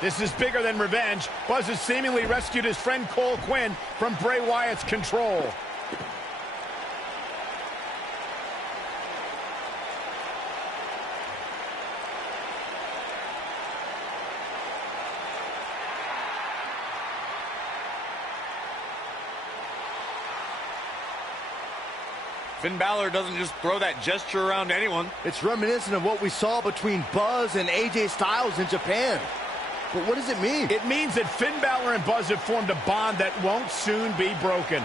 This is bigger than revenge. Buzz has seemingly rescued his friend Cole Quinn from Bray Wyatt's control. Finn Balor doesn't just throw that gesture around to anyone. It's reminiscent of what we saw between Buzz and AJ Styles in Japan. But what does it mean? It means that Finn Balor and Buzz have formed a bond that won't soon be broken.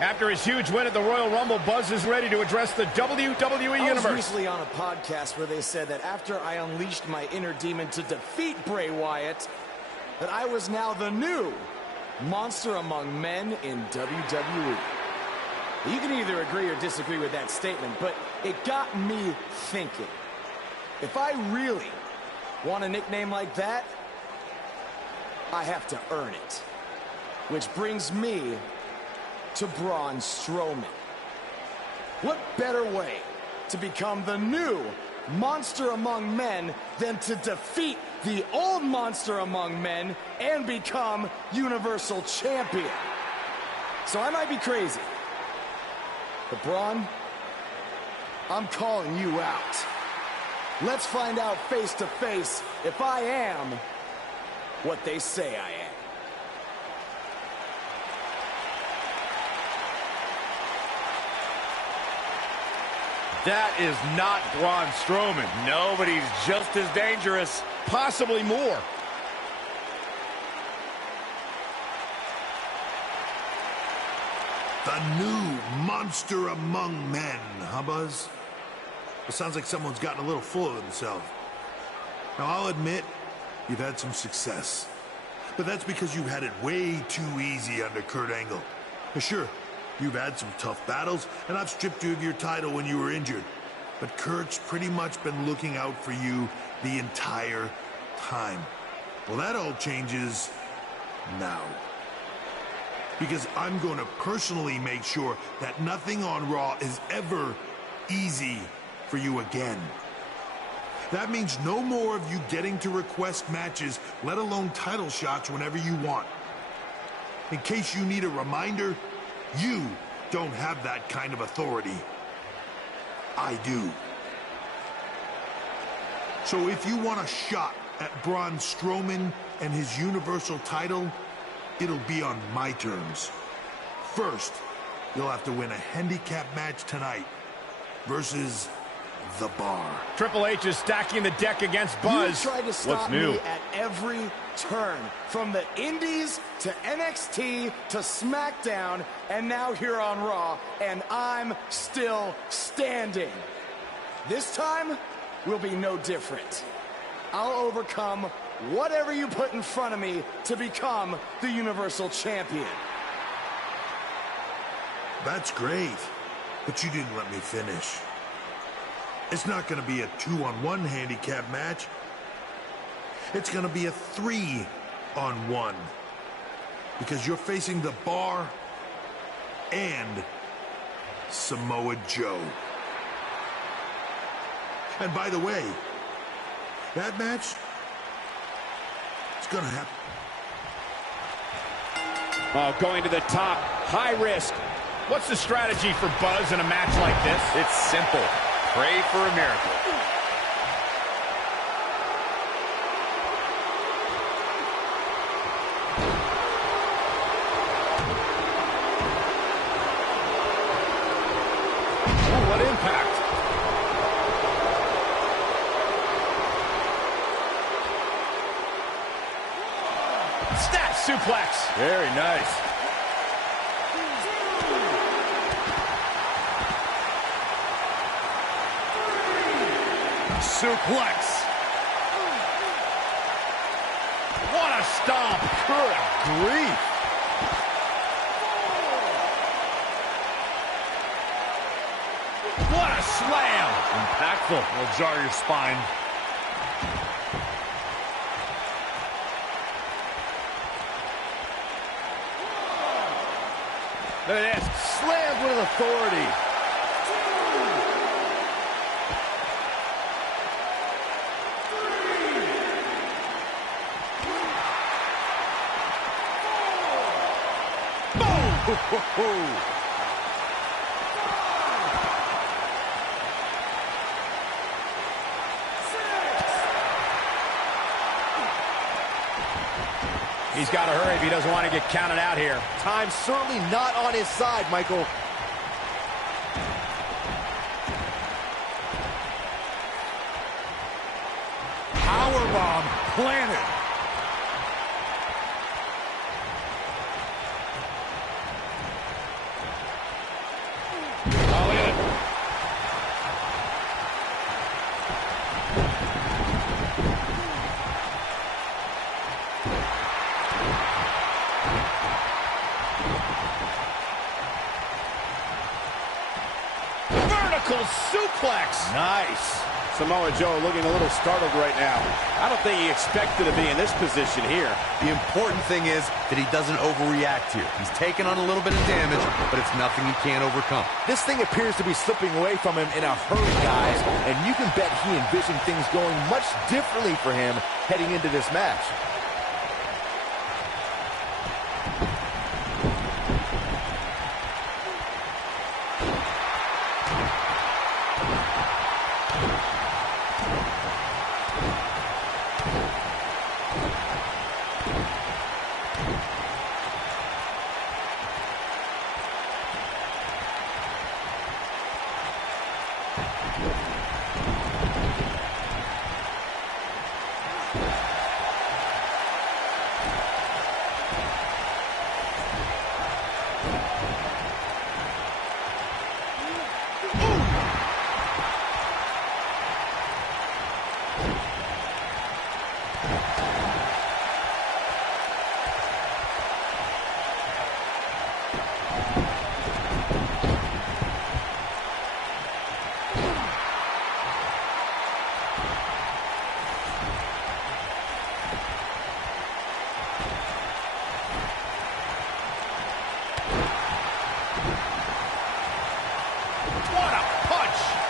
After his huge win at the Royal Rumble, Buzz is ready to address the WWE I Universe. was recently on a podcast where they said that after I unleashed my inner demon to defeat Bray Wyatt, that I was now the new monster among men in WWE. You can either agree or disagree with that statement, but it got me thinking. If I really want a nickname like that, I have to earn it. Which brings me to Braun Strowman. What better way to become the new monster among men than to defeat the old monster among men and become Universal Champion? So I might be crazy, but Braun, I'm calling you out. Let's find out face to face if I am what they say I am. That is not Braun Strowman. No, but he's just as dangerous. Possibly more. The new monster among men, huh, Buzz? It sounds like someone's gotten a little full of themselves. Now, I'll admit, you've had some success. But that's because you've had it way too easy under Kurt Angle. Sure, you've had some tough battles, and I've stripped you of your title when you were injured. But Kurt's pretty much been looking out for you the entire time. Well, that all changes now. Because I'm going to personally make sure that nothing on Raw is ever easy for you again. That means no more of you getting to request matches, let alone title shots whenever you want. In case you need a reminder, you don't have that kind of authority. I do. So if you want a shot at Braun Strowman and his Universal title, it'll be on my terms. First, you'll have to win a handicap match tonight versus The Bar. Triple H is stacking the deck against Buzz. You tried to stop What's new? me at every turn, from the Indies to NXT to SmackDown, and now here on Raw, and I'm still standing. This time will be no different. I'll overcome whatever you put in front of me to become the Universal Champion. That's great, but you didn't let me finish. It's not going to be a 2-on-1 handicap match. It's going to be a 3-on-1. Because you're facing The Bar and Samoa Joe. And by the way, that match, it's going to happen. Oh, going to the top, high risk. What's the strategy for Buzz in a match like this? It's simple. Pray for a miracle. Oh, what impact. Snap suplex. Very nice. Suplex. What a stomp. Good grief. What a slam. Impactful. Will jar your spine. Look at this. Slammed with authority. He's got to hurry if he doesn't want to get counted out here. Time's certainly not on his side, Michael. Powerbomb planted. vertical suplex. Nice. Samoa Joe looking a little startled right now. I don't think he expected to be in this position here. The important thing is that he doesn't overreact here. He's taken on a little bit of damage, but it's nothing he can't overcome. This thing appears to be slipping away from him in a hurry, guys, and you can bet he envisioned things going much differently for him heading into this match.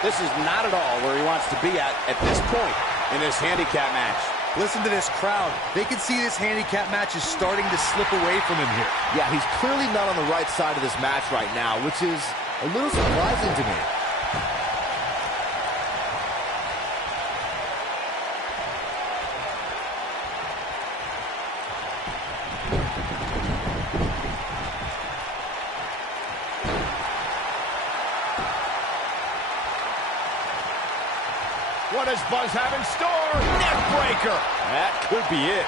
This is not at all where he wants to be at this point in this handicap match. Listen to this crowd. They can see this handicap match is starting to slip away from him here. Yeah, he's clearly not on the right side of this match right now, which is a little surprising to me. What does Buzz have in store? Neck breaker. That could be it.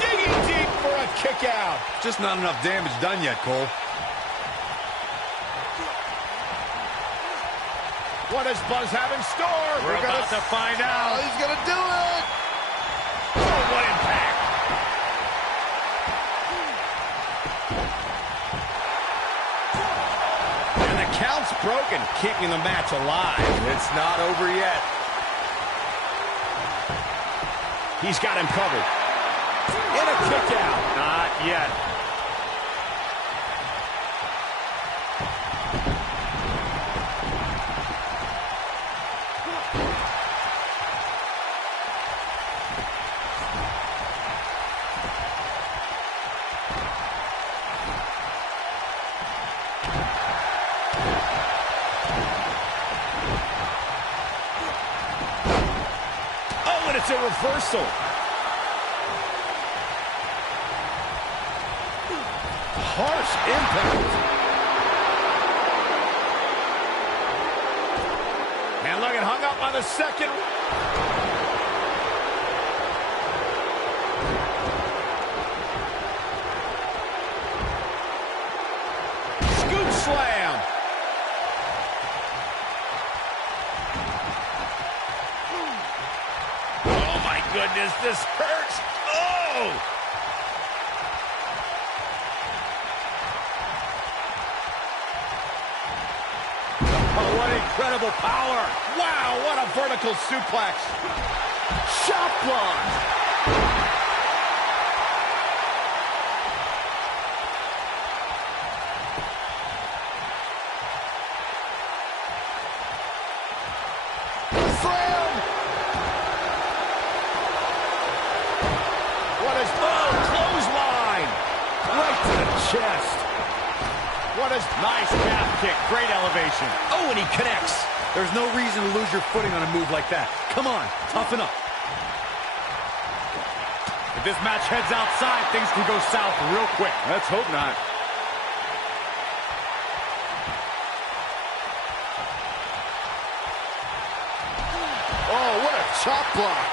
Digging deep for a kick out. Just not enough damage done yet, Cole. What does Buzz have in store? We're about to find out. He's going to do it. Oh, what impact. Count's broken, keeping the match alive. It's not over yet. He's got him covered. And a kick out. Not yet. It's a reversal. Harsh impact. And look, it hung up on the second. Scoop slam. Goodness, this hurts. Oh! Oh, what incredible power. Wow, what a vertical suplex. Shot block. Chest. What a nice calf kick. Great elevation. Oh, and he connects. There's no reason to lose your footing on a move like that. Come on, toughen up. If this match heads outside, things can go south real quick. Let's hope not. Oh, what a chop block.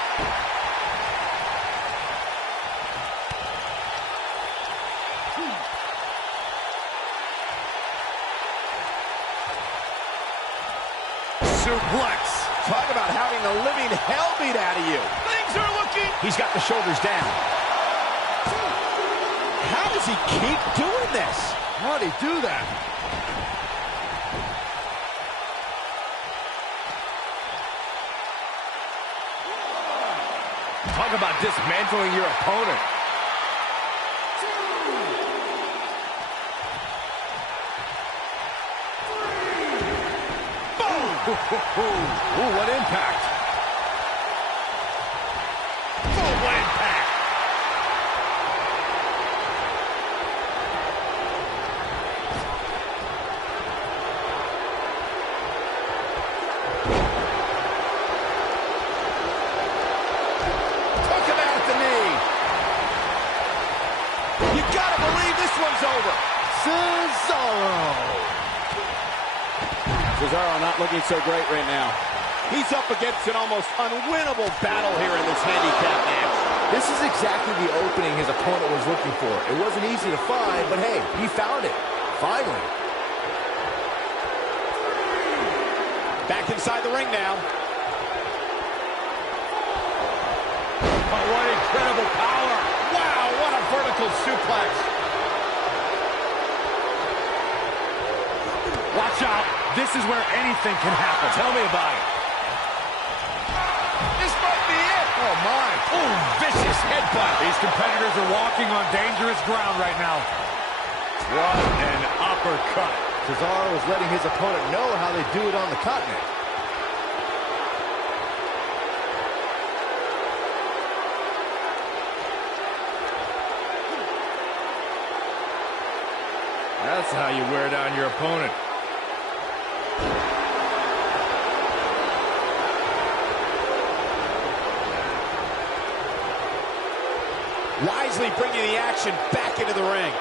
Suplex. Talk about having the living hell beat out of you. Things are looking. He's got the shoulders down. How does he keep doing this? How'd he do that? Talk about dismantling your opponent. Ooh, what impact. Oh, what impact. Took him out at the knee. You gotta believe this one's over. Cesaro not looking so great right now. He's up against an almost unwinnable battle here in this handicap match. This is exactly the opening his opponent was looking for. It wasn't easy to find, but hey, he found it. Finally. Back inside the ring now. Oh, what incredible power. Wow, what a vertical suplex. Watch out. This is where anything can happen. Tell me about it. This might be it. Oh, my. Oh, vicious headbutt. These competitors are walking on dangerous ground right now. What an uppercut. Cesaro was letting his opponent know how they do it on the continent. That's how you wear down your opponent. Wisely bringing the action back into the ring.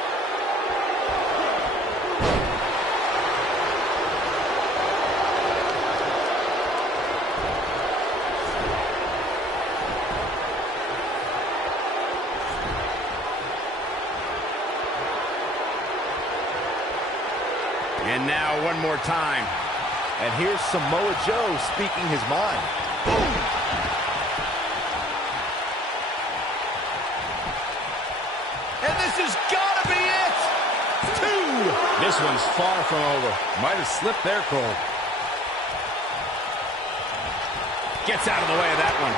And now one more time. And here's Samoa Joe speaking his mind. And this has got to be it! 2! This one's far from over. Might have slipped there, Cole. Gets out of the way of that one.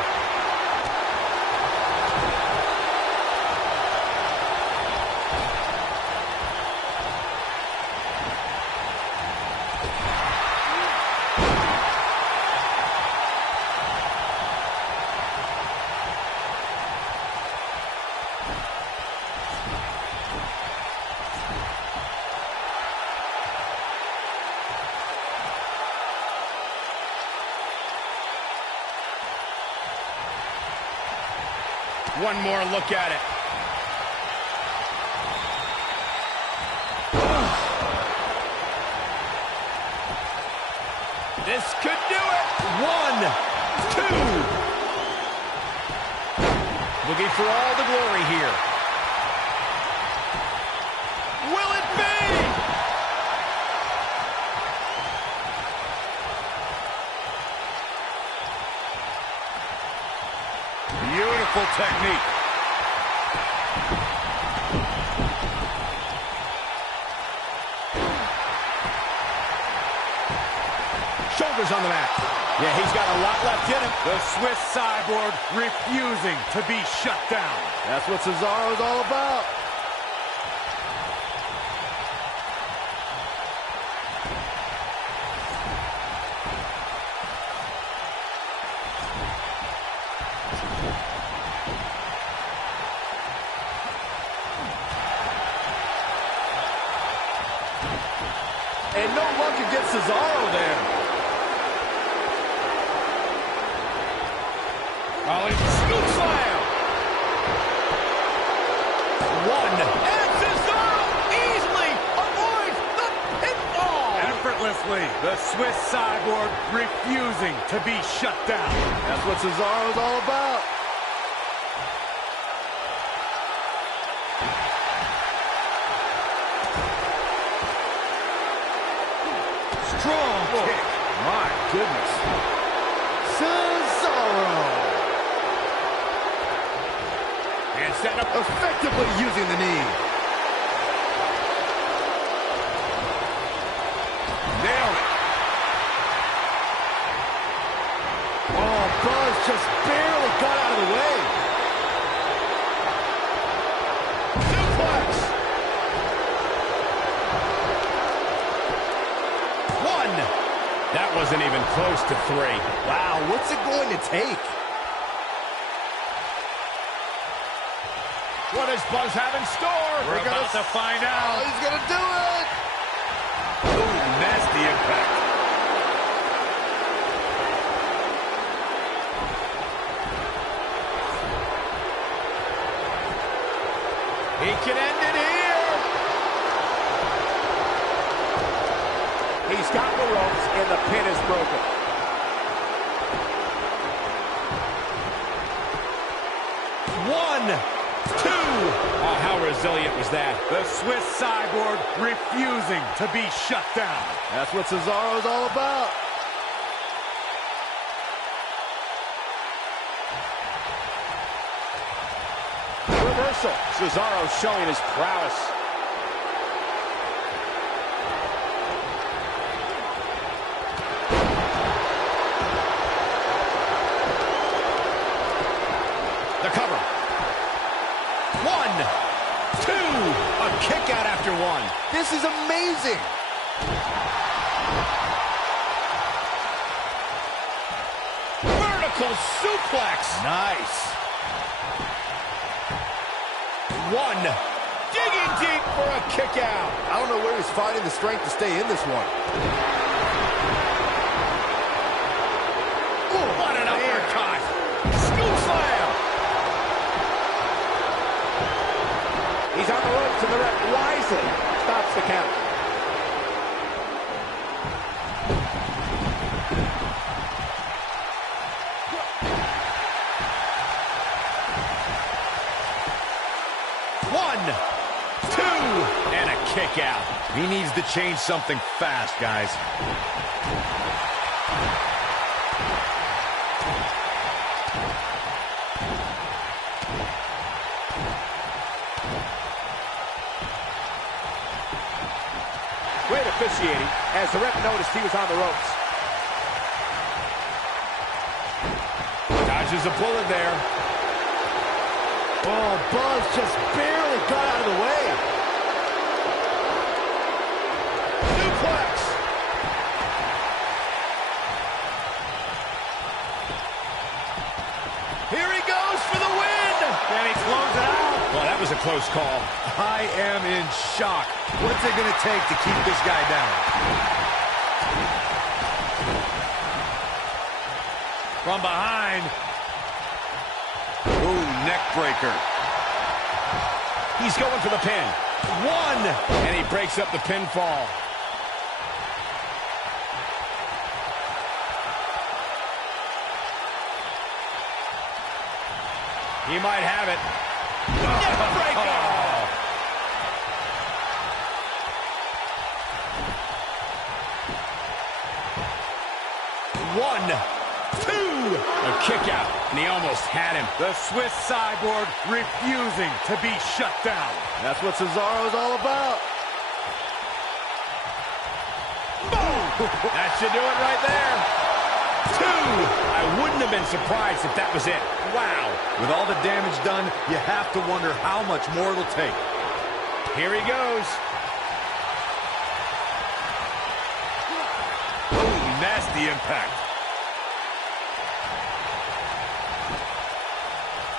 One more look at it. This could do it. 1, 2. Looking for all the glory here. Will it be? Beautiful technique. Shoulders on the mat. Yeah, he's got a lot left in him. The Swiss Cyborg refusing to be shut down. That's what Cesaro's all about. And no luck against Cesaro there. Oh, scoop slam. 1. And Cesaro easily avoids the pinfall. Effortlessly, the Swiss Cyborg refusing to be shut down. That's what Cesaro's all about. Strong kick. My goodness. Cesaro. And set up Effectively using the knee. Buzz just barely got out of the way. Suplex. 1. That wasn't even close to 3. Wow, what's it going to take? What does Buzz have in store? We're about to find out. He's going to do it. Ooh, nasty impact. He can end it here. He's got the ropes, and the pin is broken. One, two. Oh, how resilient was that? The Swiss Cyborg refusing to be shut down. That's what Cesaro's all about. Reversal. Cesaro showing his prowess. The cover. 1, 2. A kick out after 1. This is amazing. Vertical suplex. Nice. 1. Digging deep for a kick out. I don't know where he's finding the strength to stay in this one. Ooh, what an uppercut. Scoop slam. He's on the ropes, and the ref wisely stops the count. One, two, and a kick out. He needs to change something fast, guys. Great officiating as the ref noticed he was on the ropes. Dodges a bullet there. Oh, Buzz just barely got out of the way. Suplex. Here he goes for the win. Can he close it out? Well, that was a close call. I am in shock. What's it going to take to keep this guy down? From behind. Ooh, neck breaker. He's going for the pin. 1. And he breaks up the pinfall. He might have it. Neck breaker. One, two, a kick out, and he almost had him. The Swiss Cyborg refusing to be shut down. That's what Cesaro's all about. Boom! That should do it right there. 2. I wouldn't have been surprised if that was it. Wow. With all the damage done, you have to wonder how much more it'll take. Here he goes. Ooh, nasty impact.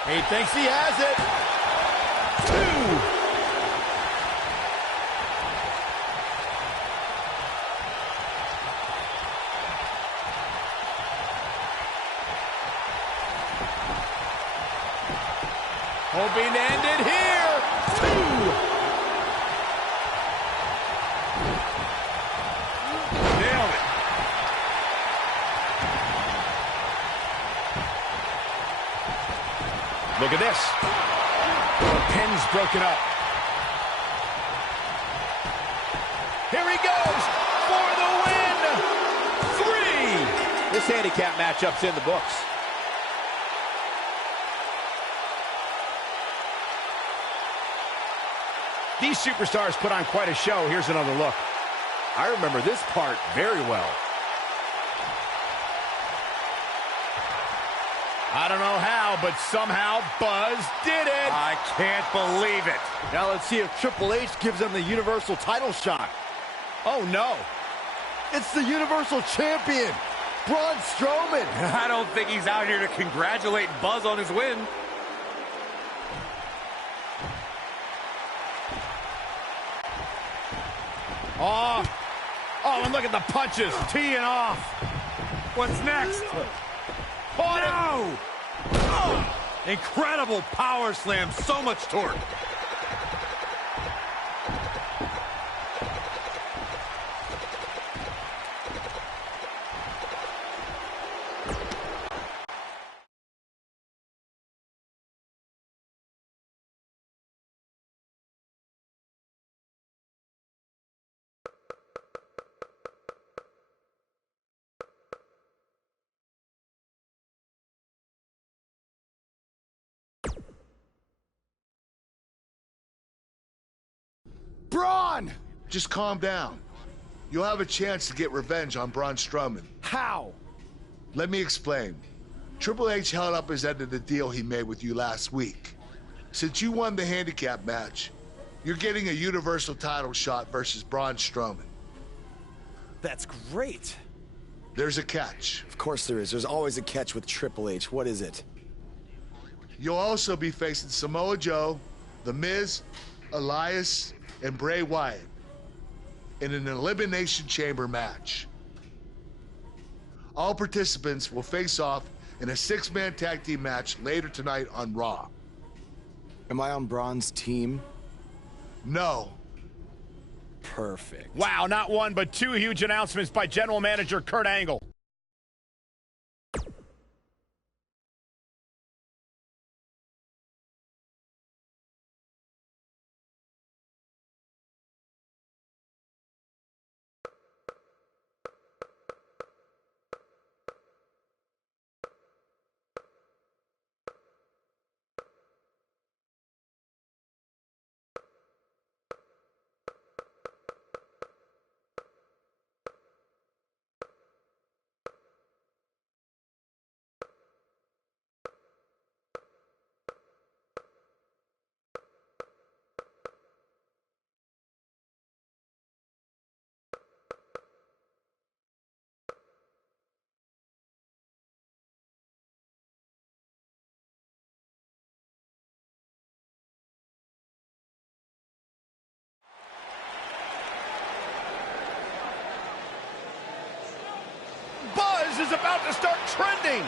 He thinks he has it. 2. Hoping to end it here. 2. Nailed it. Look at this. The pin's broken up. Here he goes for the win. 3. This handicap matchup's in the books. These superstars put on quite a show. Here's another look. I remember this part very well. I don't know how, but somehow Buzz did it. I can't believe it. Now let's see if Triple H gives him the Universal title shot. Oh, no. It's the Universal Champion, Braun Strowman. I don't think he's out here to congratulate Buzz on his win. Oh, and look at the punches, teeing off. What's next? Oh, no! Oh, incredible power slam, so much torque. Braun! Just calm down. You'll have a chance to get revenge on Braun Strowman. How? Let me explain. Triple H held up his end of the deal he made with you last week. Since you won the handicap match, you're getting a Universal title shot versus Braun Strowman. That's great. There's a catch. Of course there is. There's always a catch with Triple H. What is it? You'll also be facing Samoa Joe, The Miz, Elias, and Bray Wyatt in an Elimination Chamber match. All participants will face off in a 6-man tag team match later tonight on Raw. Am I on Braun's team? No. Perfect. Wow, not one, but two huge announcements by General Manager Kurt Angle. Buzz is about to start trending.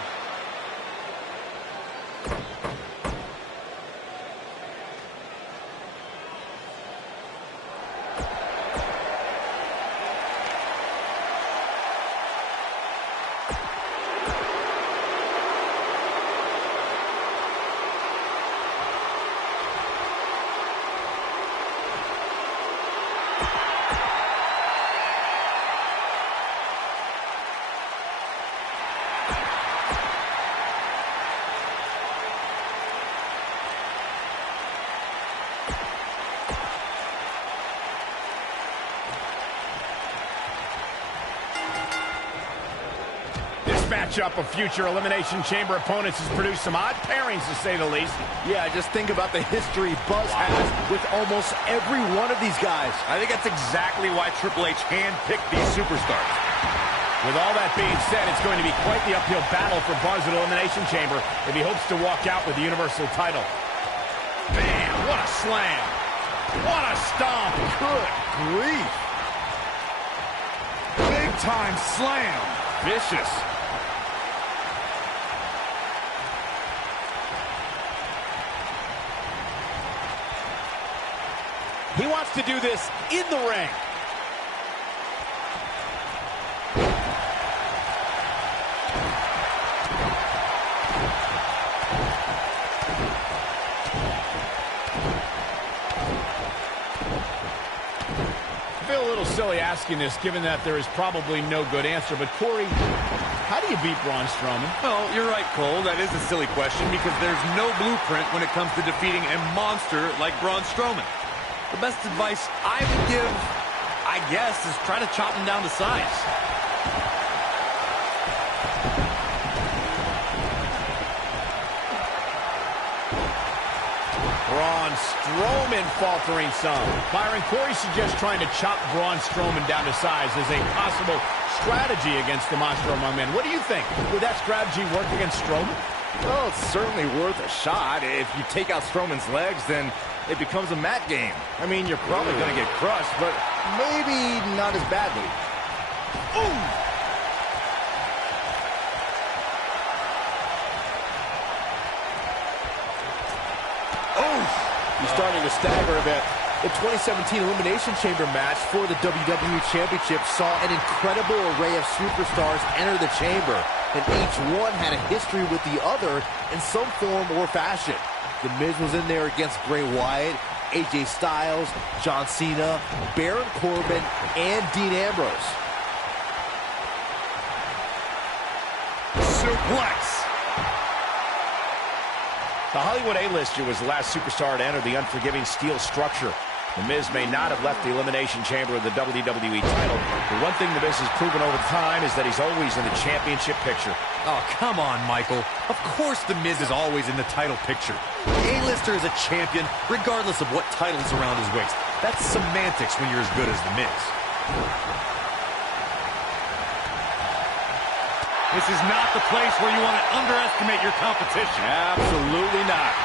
Matchup of future Elimination Chamber opponents has produced some odd pairings, to say the least. Yeah, just think about the history Buzz has with almost every one of these guys. I think that's exactly why Triple H handpicked these superstars. With all that being said, it's going to be quite the uphill battle for Buzz at Elimination Chamber if he hopes to walk out with the Universal title. Bam! What a slam! What a stomp! Good grief! Big time slam! Vicious. He wants to do this in the ring. I feel a little silly asking this, given that there is probably no good answer. But, Corey, how do you beat Braun Strowman? Well, you're right, Cole. That is a silly question because there's no blueprint when it comes to defeating a monster like Braun Strowman. The best advice I would give, I guess, is try to chop him down to size. Braun Strowman faltering some. Byron, Corey suggests trying to chop Braun Strowman down to size as a possible strategy against the Monster Among Men. What do you think? Would that strategy work against Strowman? Well, it's certainly worth a shot. If you take out Strowman's legs, then it becomes a mat game. I mean, you're probably going to get crushed, but maybe not as badly. Ooh! He's starting to stagger a bit. The 2017 Elimination Chamber match for the WWE Championship saw an incredible array of superstars enter the chamber, and each one had a history with the other in some form or fashion. The Miz was in there against Bray Wyatt, AJ Styles, John Cena, Baron Corbin, and Dean Ambrose. Suplex! The Hollywood A-lister was the last superstar to enter the unforgiving steel structure. The Miz may not have left the Elimination Chamber of the WWE title, but one thing The Miz has proven over time is that he's always in the championship picture. Oh, come on, Michael. Of course The Miz is always in the title picture. The A-lister is a champion regardless of what title's around his waist. That's semantics when you're as good as The Miz. This is not the place where you want to underestimate your competition. Absolutely not.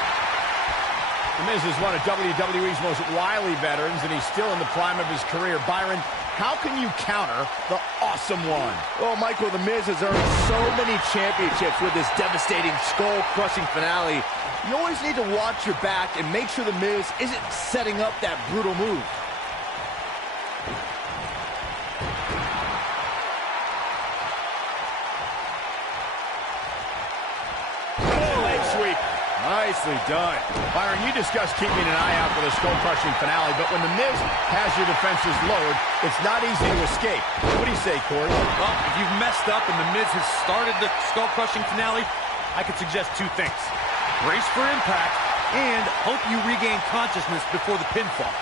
The Miz is one of WWE's most wily veterans, and he's still in the prime of his career. Byron, how can you counter the Awesome One? Well, Michael, The Miz has earned so many championships with this devastating skull-crushing finale. You always need to watch your back and make sure The Miz isn't setting up that brutal move. Nicely done. Byron, you discussed keeping an eye out for the skull-crushing finale, but when The Miz has your defenses lowered, it's not easy to escape. What do you say, Corey? Well, if you've messed up and The Miz has started the skull-crushing finale, I could suggest two things. Brace for impact and hope you regain consciousness before the pinfall.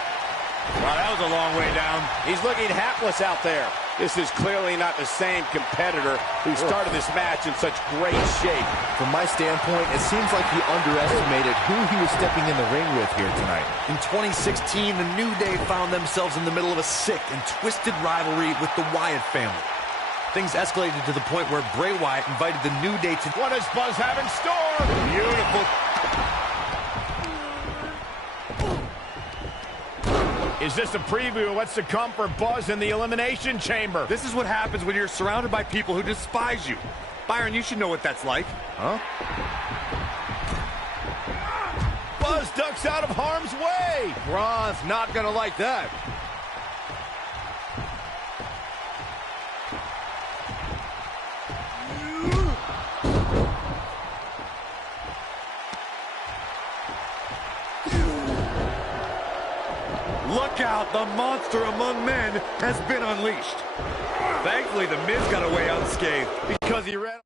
Wow, that was a long way down. He's looking hapless out there. This is clearly not the same competitor who started this match in such great shape. From my standpoint, it seems like he underestimated who he was stepping in the ring with here tonight. In 2016, the New Day found themselves in the middle of a sick and twisted rivalry with the Wyatt family. Things escalated to the point where Bray Wyatt invited the New Day to... What does Buzz have in store? Beautiful. Is this a preview of what's to come for Buzz in the Elimination Chamber? This is what happens when you're surrounded by people who despise you. Byron, you should know what that's like. Huh? Buzz ducks out of harm's way. Braun's not gonna like that. Look out, the monster among men has been unleashed. Thankfully, The Miz got away unscathed because he ran...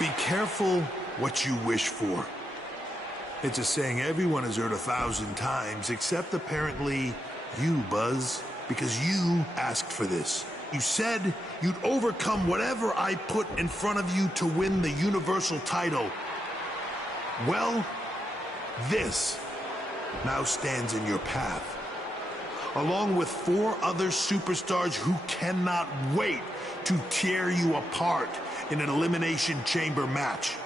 Be careful what you wish for. It's a saying everyone has heard 1,000 times, except apparently you, Buzz, because you asked for this. You said you'd overcome whatever I put in front of you to win the Universal title. Well, this now stands in your path, along with 4 other superstars who cannot wait to tear you apart in an Elimination Chamber match.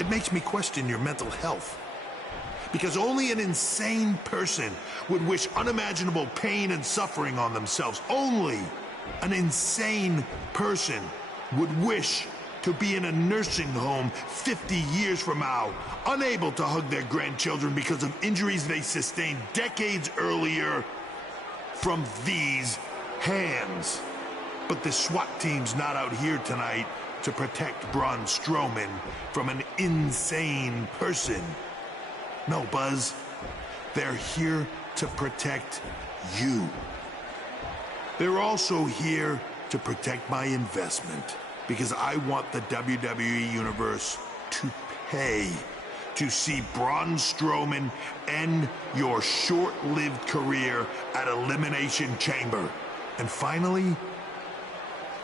It makes me question your mental health. Because only an insane person would wish unimaginable pain and suffering on themselves. Only an insane person would wish to be in a nursing home 50 years from now, unable to hug their grandchildren because of injuries they sustained decades earlier from these hands. But the SWAT team's not out here tonight to protect Braun Strowman from an insane person. No, Buzz. They're here to protect you. They're also here to protect my investment, because I want the WWE Universe to pay to see Braun Strowman end your short-lived career at Elimination Chamber. And finally,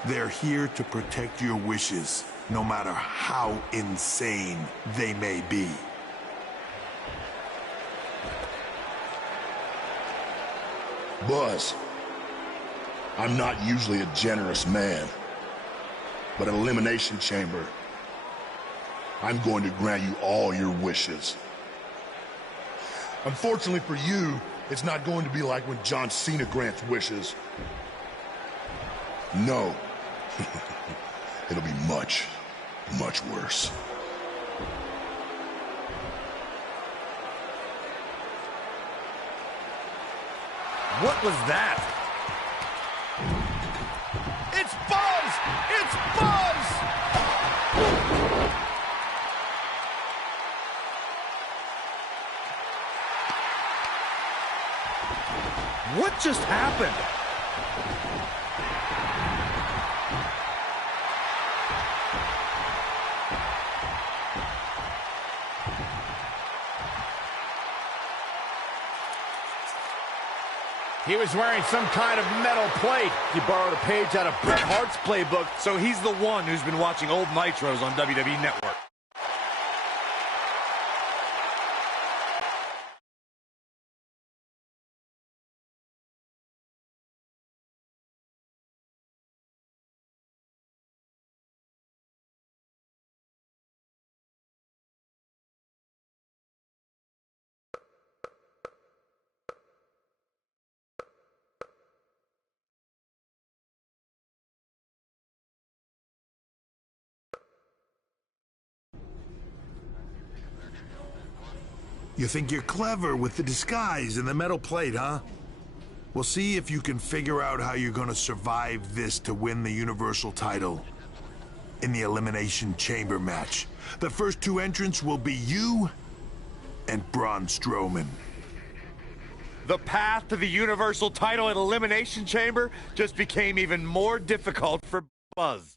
they're here to protect your wishes, no matter how insane they may be. Buzz, I'm not usually a generous man, but at Elimination Chamber, I'm going to grant you all your wishes. Unfortunately for you, it's not going to be like when John Cena grants wishes. No. It'll be much, much worse. What was that? It's Buzz! It's Buzz! What just happened? He was wearing some kind of metal plate. He borrowed a page out of Bret Hart's playbook. So he's the one who's been watching old Nitros on WWE Network. You think you're clever with the disguise and the metal plate, huh? We'll see if you can figure out how you're gonna survive this to win the Universal title in the Elimination Chamber match. The first two entrants will be you and Braun Strowman. The path to the Universal title at Elimination Chamber just became even more difficult for Buzz.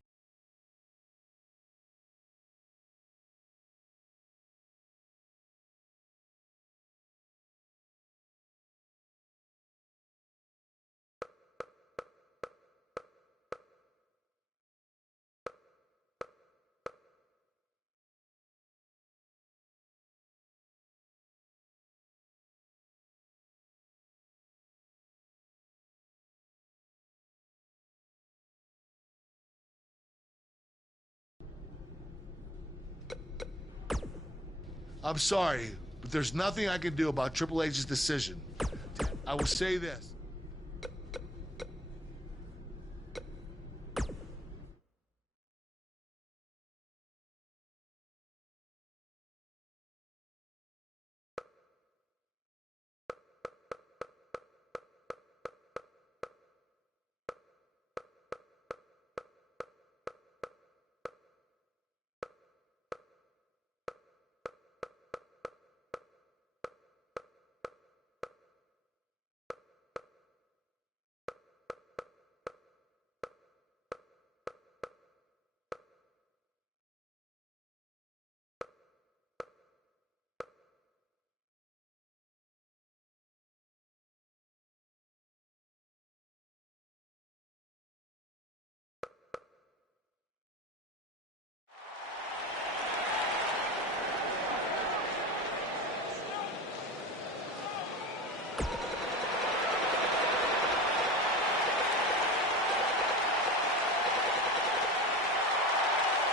I'm sorry, but there's nothing I can do about Triple H's decision. I will say this.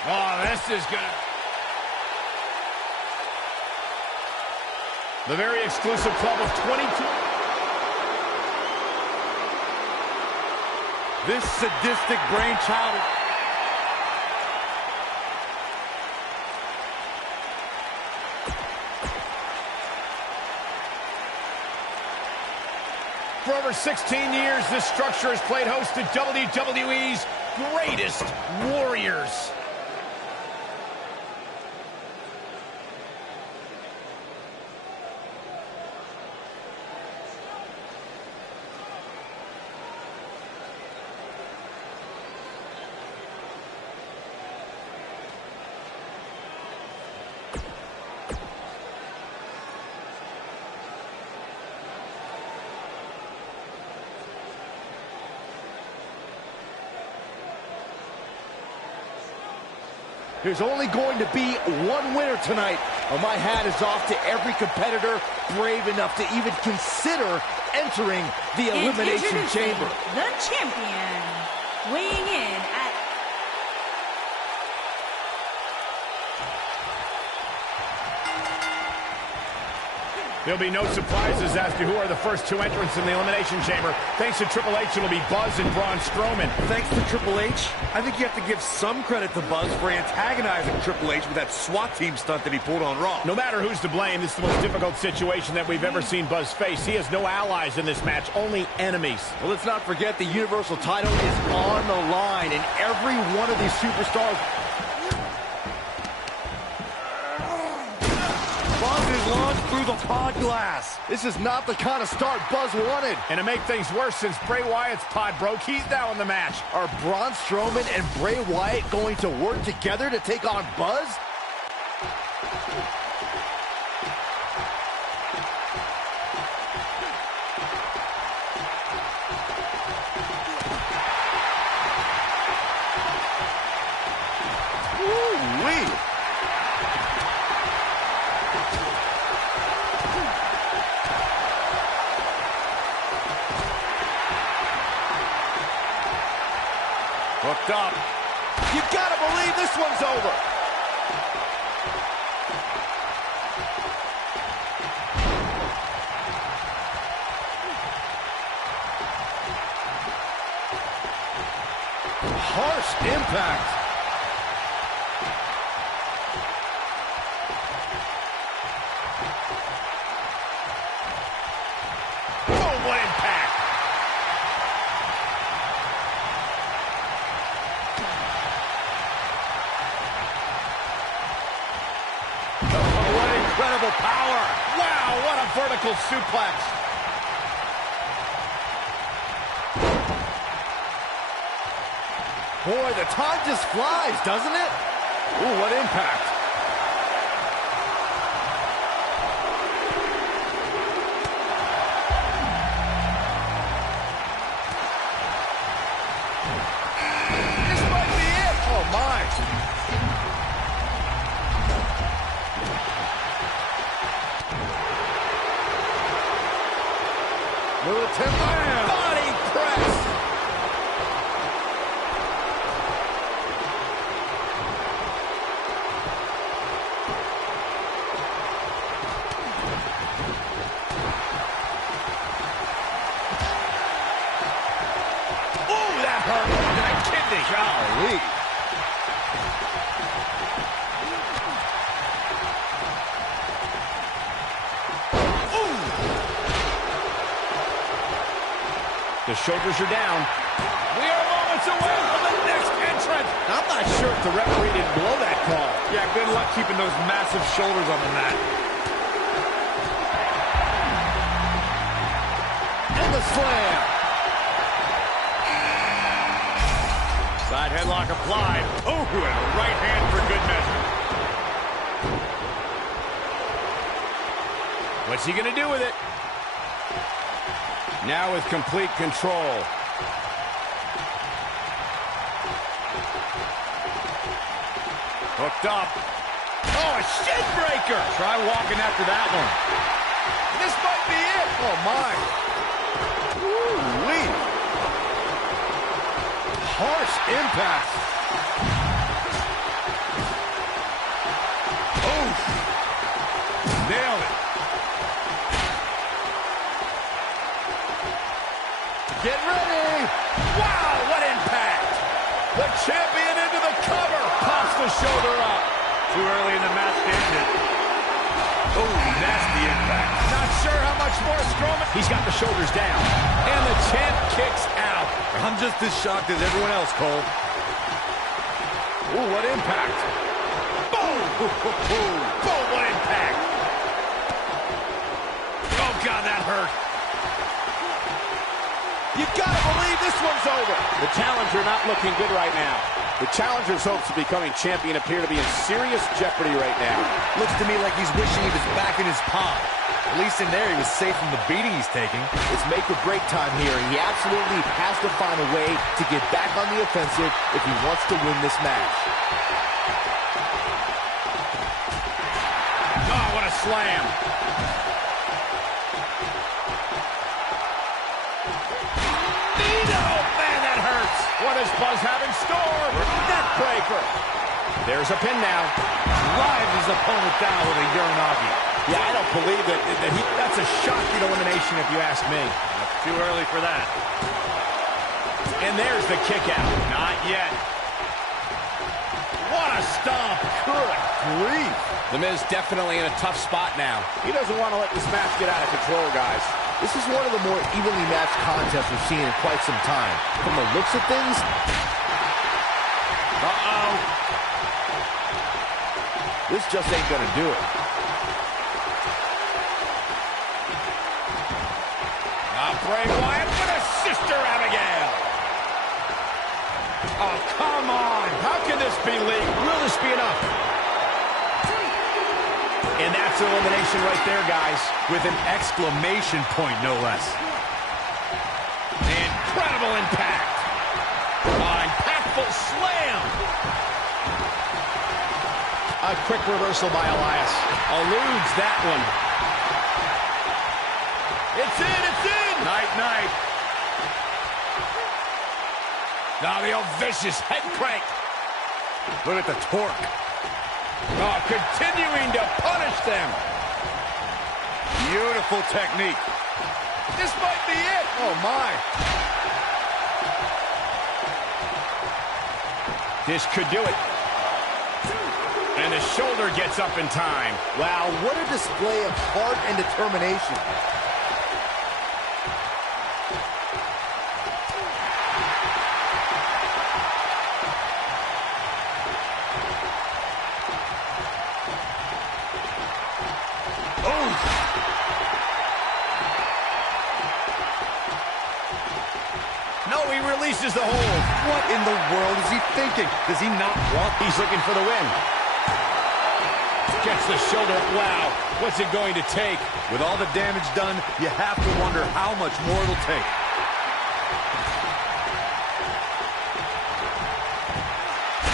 Oh, this is gonna... The very exclusive club of 22. This sadistic brainchild. For over 16 years, this structure has played host to WWE's greatest warriors. There's only going to be one winner tonight. Well, my hat is off to every competitor brave enough to even consider entering the Elimination Chamber. The champion, weighing in at... There'll be no surprises as to who are the first two entrants in the Elimination Chamber. Thanks to Triple H, it'll be Buzz and Braun Strowman. Thanks to Triple H, I think you have to give some credit to Buzz for antagonizing Triple H with that SWAT team stunt that he pulled on Raw. No matter who's to blame, this is the most difficult situation that we've ever seen Buzz face. He has no allies in this match, only enemies. Well, let's not forget the Universal title is on the line, and every one of these superstars... Launched through the pod glass. This is not the kind of start Buzz wanted. And to make things worse, since Bray Wyatt's pod broke, he's now in the match. Are Braun Strowman and Bray Wyatt going to work together to take on Buzz? Woo-wee. Hooked up. You gotta believe this one's over. Harsh impact. Oh, what impact! Incredible power. Wow, what a vertical suplex. Boy, the time just flies, doesn't it? Ooh, what impact. This might be it. Oh, my. Militant body press. Ooh, that hurt more than a kidney. Golly. The shoulders are down. We are moments away from the next entrant. I'm not sure if the referee didn't blow that call. Yeah, good luck keeping those massive shoulders on the mat. And the slam. Side headlock applied. Oh, and a right hand for good measure. What's he going to do with it? Now with complete control. Hooked up. Oh, a shin breaker. Try walking after that one. This might be it. Oh, my. Woo-wee. Harsh impact. Oh. Nailed it. Get ready. Wow, what impact! The champion into the cover. Pops the shoulder up. Too early in the match to end it. Oh, nasty impact. Not sure how much more Strowman. He's got the shoulders down. And the champ kicks out. I'm just as shocked as everyone else, Cole. Ooh, what impact. Boom! Boom, what impact. Oh, God, that hurt. You gotta believe this one's over. The challenger not looking good right now. The challenger's hopes of becoming champion appear to be in serious jeopardy right now. Looks to me like he's wishing he was back in his palm. At least in there, he was safe from the beating he's taking. It's make or break time here, and he absolutely has to find a way to get back on the offensive if he wants to win this match. Oh, what a slam. What does Buzz have in store? Neck breaker. There's a pin now. Drives his opponent down with a Uranagi. Yeah, I don't believe that. That's a shocking elimination if you ask me. Too early for that. And there's the kick out. Not yet. What a stomp. Good grief. The Miz definitely in a tough spot now. He doesn't want to let this match get out of control, guys. This is one of the more evenly matched contests we've seen in quite some time. From the looks of things... Uh-oh. This just ain't gonna do it. Bray Wyatt with a Sister Abigail. Oh, come on. How can this be legal? Will this be enough? And that's an elimination right there, guys. With an exclamation point, no less. Incredible impact. Impactful slam. A quick reversal by Elias. Eludes that one. It's in, it's in. Night. Now the old vicious head crank. Look at the torque. Oh, continuing to punish them. Beautiful technique. This might be it. Oh, my. This could do it. And the shoulder gets up in time. Wow, what a display of heart and determination. Releases the hold. What in the world is he thinking? Does he not want? He's looking for the win. Gets the shoulder. Wow. What's it going to take? With all the damage done, you have to wonder how much more it'll take.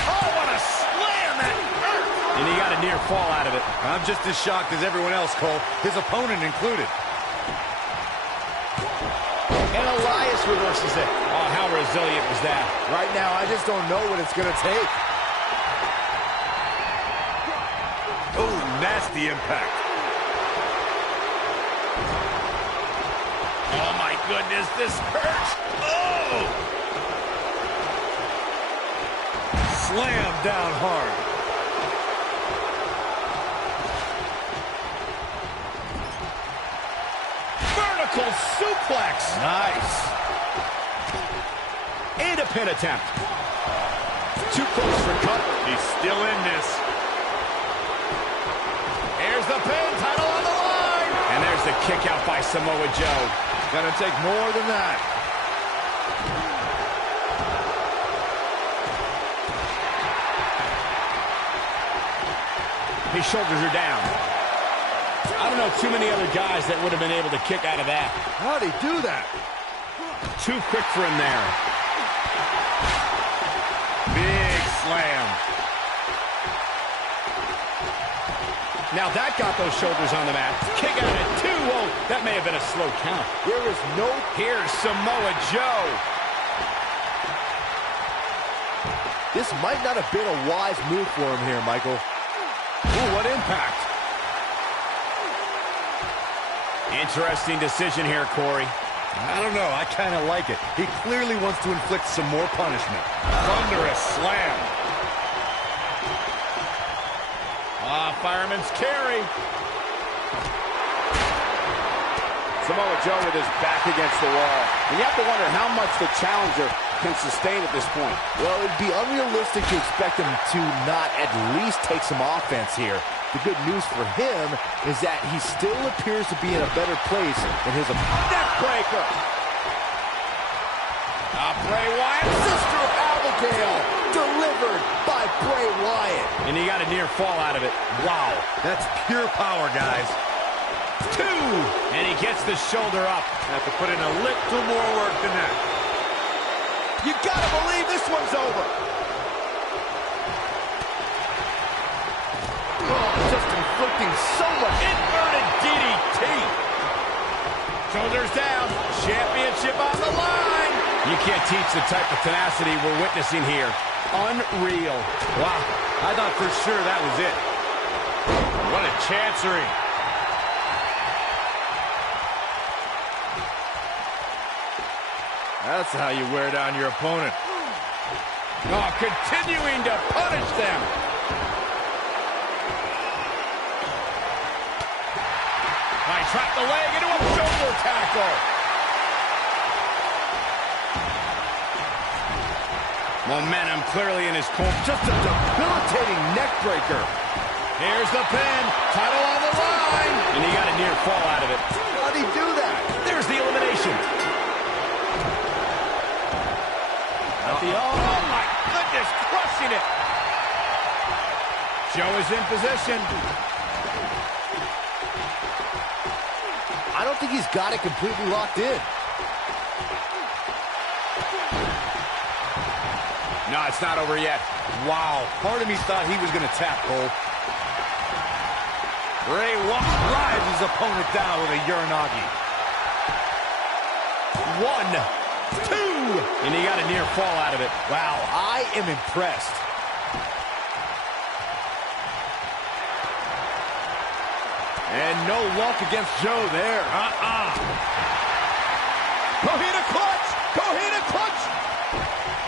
Oh, what a slam! That hurt. And he got a near fall out of it. I'm just as shocked as everyone else, Cole. His opponent included. And Elias reverses it. Oh, how resilient was that? Right now, I just don't know what it's going to take. Oh, nasty impact. Oh, my goodness, this hurts. Oh! Slam down hard. Vertical suplex. Nice. And a pin attempt. Too close for cover. He's still in this. Here's the pin, title on the line. And there's the kick out by Samoa Joe. It's gonna take more than that. His shoulders are down. I don't know too many other guys that would have been able to kick out of that. How'd he do that? Too quick for him there. Big slam. Now that got those shoulders on the mat. Kick out at 2. Whoa, that may have been a slow count. There is no... Here's Samoa Joe. This might not have been a wise move for him here, Michael. Ooh, what impact. Interesting decision here, Corey. I don't know. I kind of like it. He clearly wants to inflict some more punishment. Thunderous slam. Fireman's carry. Samoa Joe with his back against the wall. And you have to wonder how much the challenger can sustain at this point. Well, it'd be unrealistic to expect him to not at least take some offense here. The good news for him is that he still appears to be in a better place than his opponent. Neckbreaker. Bray Wyatt. Sister Abigail, delivered by Bray Wyatt. And he got a near fall out of it. Wow, that's pure power, guys. 2. And he gets the shoulder up. Have to put in a little more work than that. You gotta believe this one's over. Oh, just inflicting so much. Inverted DDT. Shoulders down. Championship on the line. You can't teach the type of tenacity we're witnessing here. Unreal. Wow, I thought for sure that was it. What a chancery. That's how you wear down your opponent. Oh, continuing to punish them. I trapped the leg into a shoulder tackle. Momentum clearly in his corner. Just a debilitating neck breaker. Here's the pin. Title on the line. And he got a near fall out of it. How'd he do that? There's the elimination. Oh, my goodness, crushing it. Joe is in position. I don't think he's got it completely locked in. No, it's not over yet. Wow, part of me thought he was going to tap, Cole. Bray Wyatt drives his opponent down with a Uranagi. 1, 2. And he got a near fall out of it. Wow, I am impressed. And no luck against Joe there. Coquina clutch! Coquina clutch!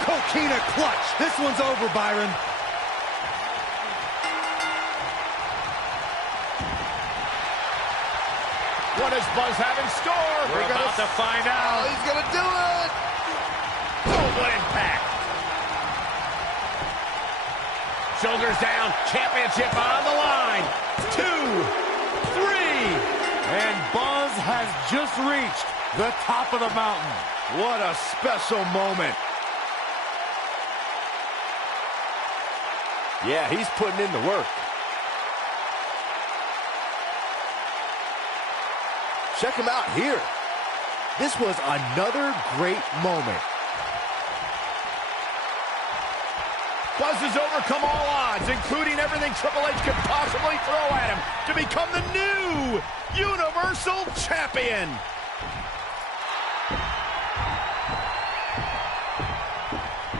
Coquina clutch. This one's over, Byron. What does Buzz have in store? We're about to find out. Oh, he's gonna do it! Oh, what impact! Shoulders down, championship on the line. 2, 3. And Buzz has just reached the top of the mountain. What a special moment. Yeah, he's putting in the work. Check him out here. This was another great moment. Buzz has overcome all odds, including everything Triple H could possibly throw at him, to become the new Universal Champion.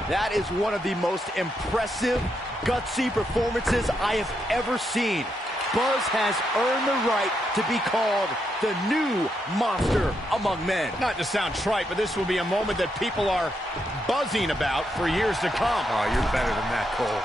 That is one of the most impressive, gutsy performances I have ever seen. Buzz has earned the right to be called the new monster among men. Not to sound trite, but this will be a moment that people are buzzing about for years to come. Oh, you're better than that, Cole.